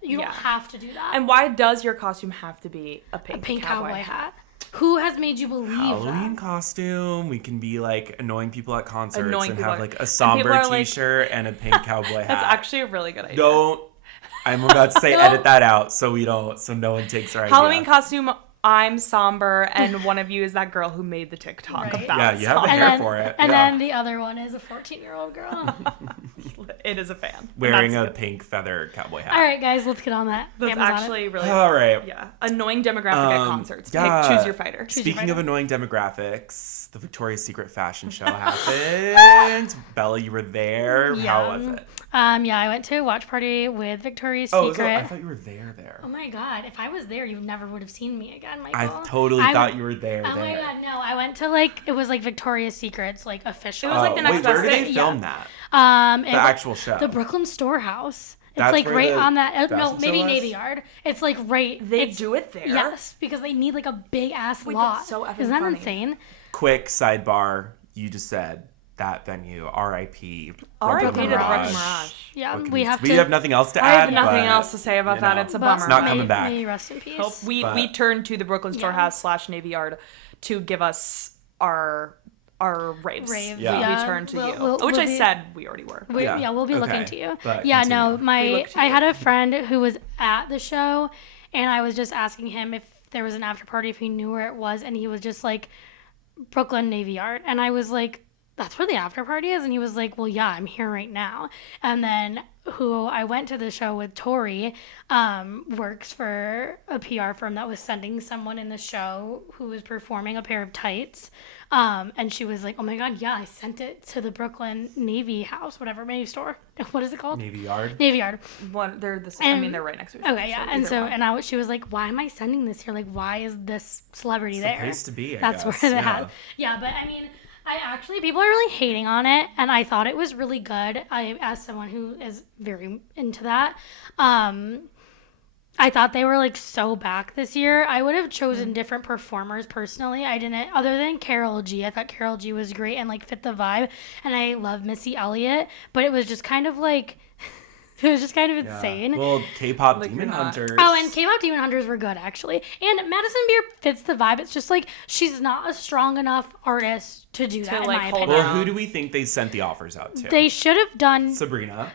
You don't have to do that. And why does your costume have to be a pink cowboy hat? Who has made you believe Halloween costume? We can be like annoying people at concerts and have like a Sombr t-shirt and a pink cowboy hat. That's actually a really good idea. I'm about to say edit that out so no one takes our idea. Halloween costume, I'm Sombr, and one of you is that girl who made the TikTok about Yeah, you have the hair for it. And then the other one is a 14-year-old girl. It is a fan. Wearing a pink feather cowboy hat. All right, guys, let's get on that. That's actually really all right. Yeah. Annoying demographic at concerts. Choose your fighter. Speaking of annoying demographics, the Victoria's Secret fashion show happened. Bella, you were there. Yeah. How was it? I went to a watch party with Victoria's Secret. I thought you were there. Oh my god, if I was there, you never would have seen me again, Michael. I totally thought you were there. Oh my god, no. I went to it was like Victoria's Secret's like official. It was like the next where did they film that? The actual show. The Brooklyn Storehouse. It's That's like right on that. No, maybe Navy Yard. It's like right. They do it there. Yes, because they need like a big ass lot. That's so effing Isn't that funny. insane? Quick sidebar. You just said that venue. R.I.P. R.I.P. to the Brooklyn Mirage. Yeah, we have nothing else to add. I have nothing else to say about that. It's a bummer. It's not coming back. May rest in peace. Hope we turn to the Brooklyn Storehouse / Navy Yard to give us our raves. Yeah. We turn to you, which I said we already were. We'll be looking to you. But yeah, continue. I had a friend who was at the show, and I was just asking him if there was an after party, if he knew where it was, and he was just like, Brooklyn Navy Yard, and I was like, that's where the after party is? And he was like, well, yeah, I'm here right now. And then who I went to the show with, Tori, works for a PR firm that was sending someone in the show who was performing a pair of tights. And she was like, oh my God, yeah, I sent it to the Brooklyn Navy House, whatever, Navy store. What is it called? Navy Yard. Navy Yard. They're the same. They're right next to each other. Okay, yeah. So, she was like, why am I sending this here? Like, why is this celebrity it's there? The place to be, That's guess. where they had. Yeah, but I mean, people are really hating on it, and I thought it was really good. As someone who is very into that, I thought they were like so back this year. I would have chosen different performers personally. I didn't, other than Karol G. I thought Karol G was great and like fit the vibe, and I love Missy Elliott, but it was just kind of like It was just kind of insane. Well, K-pop Demon Hunters. Oh, and K-pop Demon Hunters were good, actually. And Madison Beer fits the vibe. It's just like she's not a strong enough artist to do that, in my opinion. Well, who do we think they sent the offers out to? They should have done... Sabrina,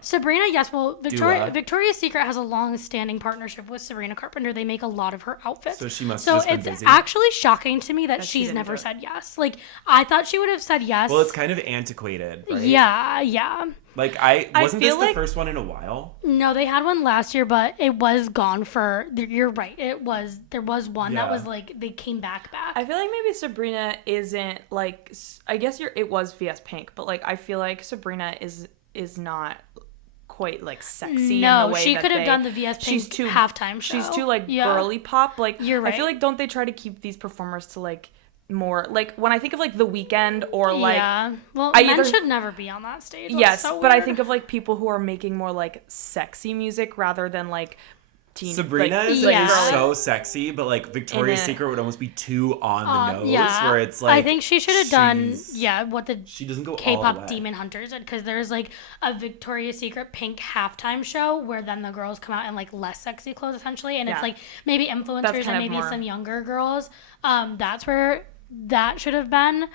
yes. Well, Victoria's Secret has a long-standing partnership with Sabrina Carpenter. They make a lot of her outfits. So she must have just been busy. So it's actually shocking to me that she's never said yes. Like, I thought she would have said yes. Well, it's kind of antiquated, right? Yeah. Like, wasn't this the first one in a while? No, they had one last year, but it was gone for... You're right. There was one that was like, they came back. I feel like maybe Sabrina isn't like... I guess it was VS Pink, but like, I feel like Sabrina is not quite like sexy in the way she could have done the VS Pink halftime show. She's too like girly pop. Like, you're right. I feel like, don't they try to keep these performers to like... more like when I think of like The Weeknd or like men should never be on that stage. That's so but weird. I think of like people who are making more like sexy music rather than like teen. Sabrina is like so sexy, but like Victoria's Secret would almost be too on the nose. Where it's like, I think she should have done what the she doesn't go K-pop Demon Hunters did, because there's like a Victoria's Secret Pink halftime show where then the girls come out in like less sexy clothes essentially, and it's like maybe influencers and maybe some younger girls. That's where that should have been.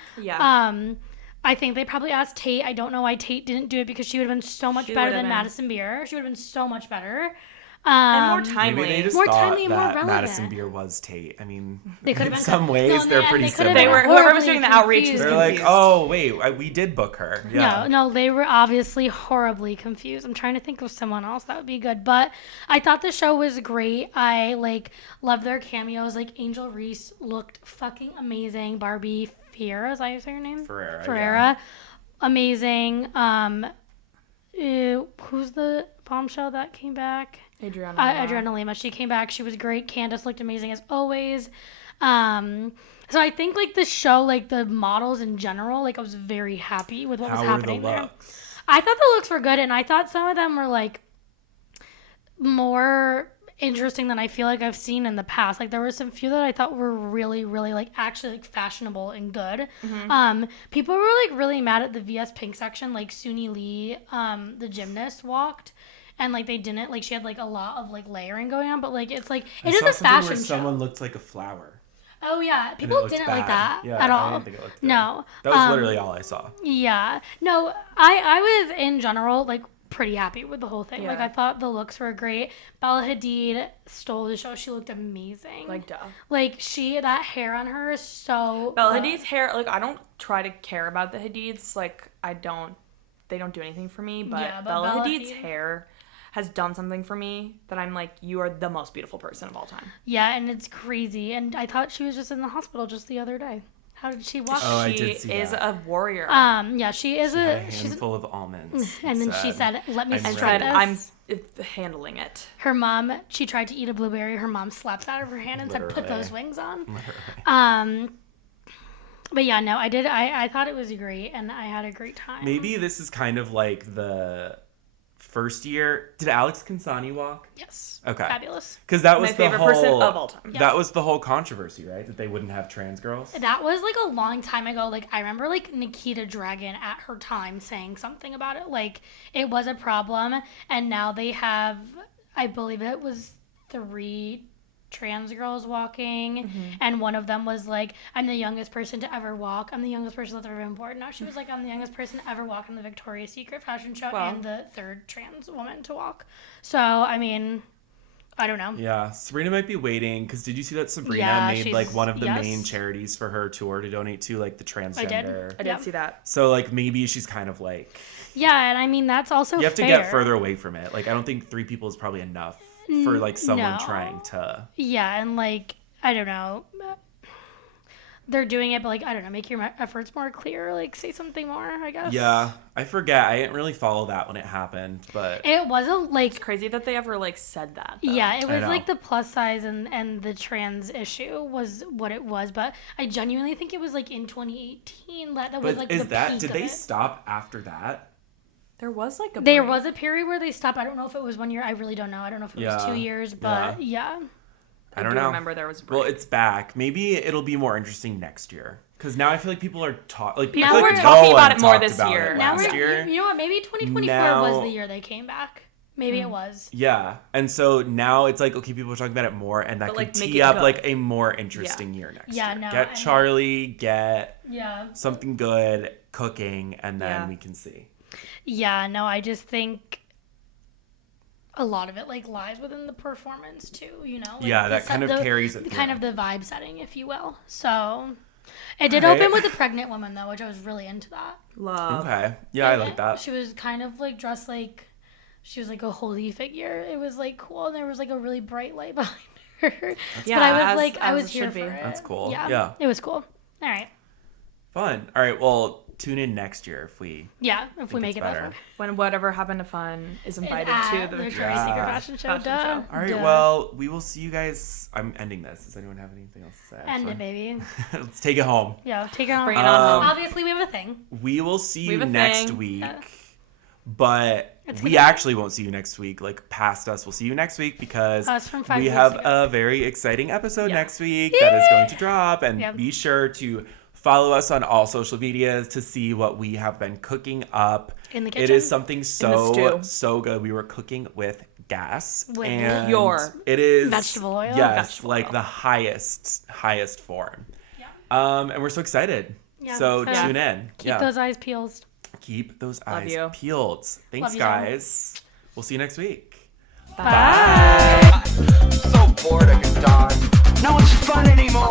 I think they probably asked Tate. I don't know why Tate didn't do it, because she would have been so much better than Madison Beer. She would have been so much better. And more timely. Maybe they just more thought timely and more that relevant. Madison Beer was Tate. I mean, they could have in been some ways they're pretty similar. They were, whoever was doing the outreach was They're confused. like, oh wait, we did book her. Yeah. No, they were obviously horribly confused. I'm trying to think of someone else that would be good, but I thought the show was great. I like loved their cameos. Like Angel Reese looked fucking amazing. Barbie Ferreira, is that her name? Ferreira. Amazing. Who's the bombshell that came back? Adriana Lima. She came back. She was great. Candace looked amazing as always. So I think like the show, like the models in general, like I was very happy with what was happening there. I thought the looks were good, and I thought some of them were like more interesting than I feel like I've seen in the past. Like there were some few that I thought were really, really like actually like fashionable and good. People were like really mad at the VS Pink section. Like Suni Lee, the gymnast, walked. And, like, they didn't, like, she had, like, a lot of, like, layering going on. But, like, it's, like, it is a fashion show. Someone looked like a flower. Oh, yeah. People didn't like that at all. I didn't think it looked good. No. That was literally all I saw. Yeah. No, I was, in general, like, pretty happy with the whole thing. Like, I thought the looks were great. Bella Hadid stole the show. She looked amazing. Like, duh. Like, that hair on her is so... Bella Hadid's hair, like, I don't try to care about the Hadids. Like, they don't do anything for me. But Bella Hadid's hair has done something for me that I'm like, you are the most beautiful person of all time. Yeah, and it's crazy. And I thought she was just in the hospital just the other day. How did she walk? Oh, I did see is that. a warrior. Yeah, she is a handful of almonds. And then she said, "Let me this." I'm handling it. Her mom, she tried to eat a blueberry. Her mom slapped out of her hand and Literally. said, "Put those wings on." Literally. But yeah, no, I did. I thought it was great, and I had a great time. Maybe this is kind of like the first year. Did Alex Consani walk? Yes. Okay. Fabulous. Because that was my favorite person of all time. That was the whole controversy, right? That they wouldn't have trans girls. That was like a long time ago. Like I remember like Nikita Dragon at her time saying something about it. Like it was a problem, and now they have, I believe it was 3 trans girls walking, and one of them was like, I'm the youngest person to ever walk. I'm the youngest person that's ever been born. Now she was like, I'm the youngest person to ever walk in the Victoria's Secret fashion show, and the 3rd trans woman to walk. So I mean, I don't know. Yeah, Sabrina might be waiting, because did you see that Sabrina made like one of the main charities for her tour to donate to, like the transgender? I did see that. So like maybe she's kind of like, yeah, and I mean that's also you have to get further away from it. Like I don't think 3 people is probably enough for like someone trying to. Yeah, and like I don't know, they're doing it, but like I don't know, make your efforts more clear. Like say something more, I guess. Yeah, I forget. I didn't really follow that when it happened, but it wasn't like, it's crazy that they ever like said that. Though. Yeah, it was like the plus size and the trans issue was what it was, but I genuinely think it was like in 2018 that was like the peak did of they it. stop after that? There was like there was a period where they stopped. I don't know if it was 1 year. I really don't know. I don't know if it was 2 years, but yeah. I don't know. Remember there was a break. Well, it's back. Maybe it'll be more interesting next year. Because now I feel like people are talking. Now we're talking about it more this year. You know what? Maybe 2024 was the year they came back. Maybe it was. Yeah. And so now it's like, okay, people are talking about it more, and that could like, tee up like a more interesting year next year. No, get Charlie, get Yeah. something good cooking, and then we can see. Yeah, no, I just think a lot of it like lies within the performance too, you know? Like, yeah, that kind of carries it through. Kind of the vibe setting, if you will. So it did open with a pregnant woman though, which I was really into that. Love. Okay. Yeah, and I like that. She was kind of like dressed like she was like a holy figure. It was like cool, and there was like a really bright light behind her. Yeah, but I was like, as I was it here should for be. it. That's cool. Yeah, it was cool. All right. Fun. All right. Well, tune in next year if we. Yeah, if we make it better. that far. When whatever happened to fun is invited to the Victoria's Secret fashion show. Duh. All right. Well, we will see you guys. I'm ending this. Does anyone have anything else to say? End it, baby. Let's take it home. Yeah, take it on. Bring it on home. Obviously, we have a thing. We will see you next week. But It's we actually won't see you next week. Like, past us, we'll see you next week because Us from 5 we weeks have ago. a very exciting episode next week that is going to drop. And be sure to follow us on all social medias to see what we have been cooking up. In the kitchen. It is something so good. We were cooking with gas. And it is vegetable oil. Yes, like the highest form. Yeah. And we're so excited. Yeah. So tune in. Keep those eyes peeled. Keep those Love eyes you. peeled. Thanks, guys. We'll see you next week. Bye. I'm so bored I could die. No one's fun anymore.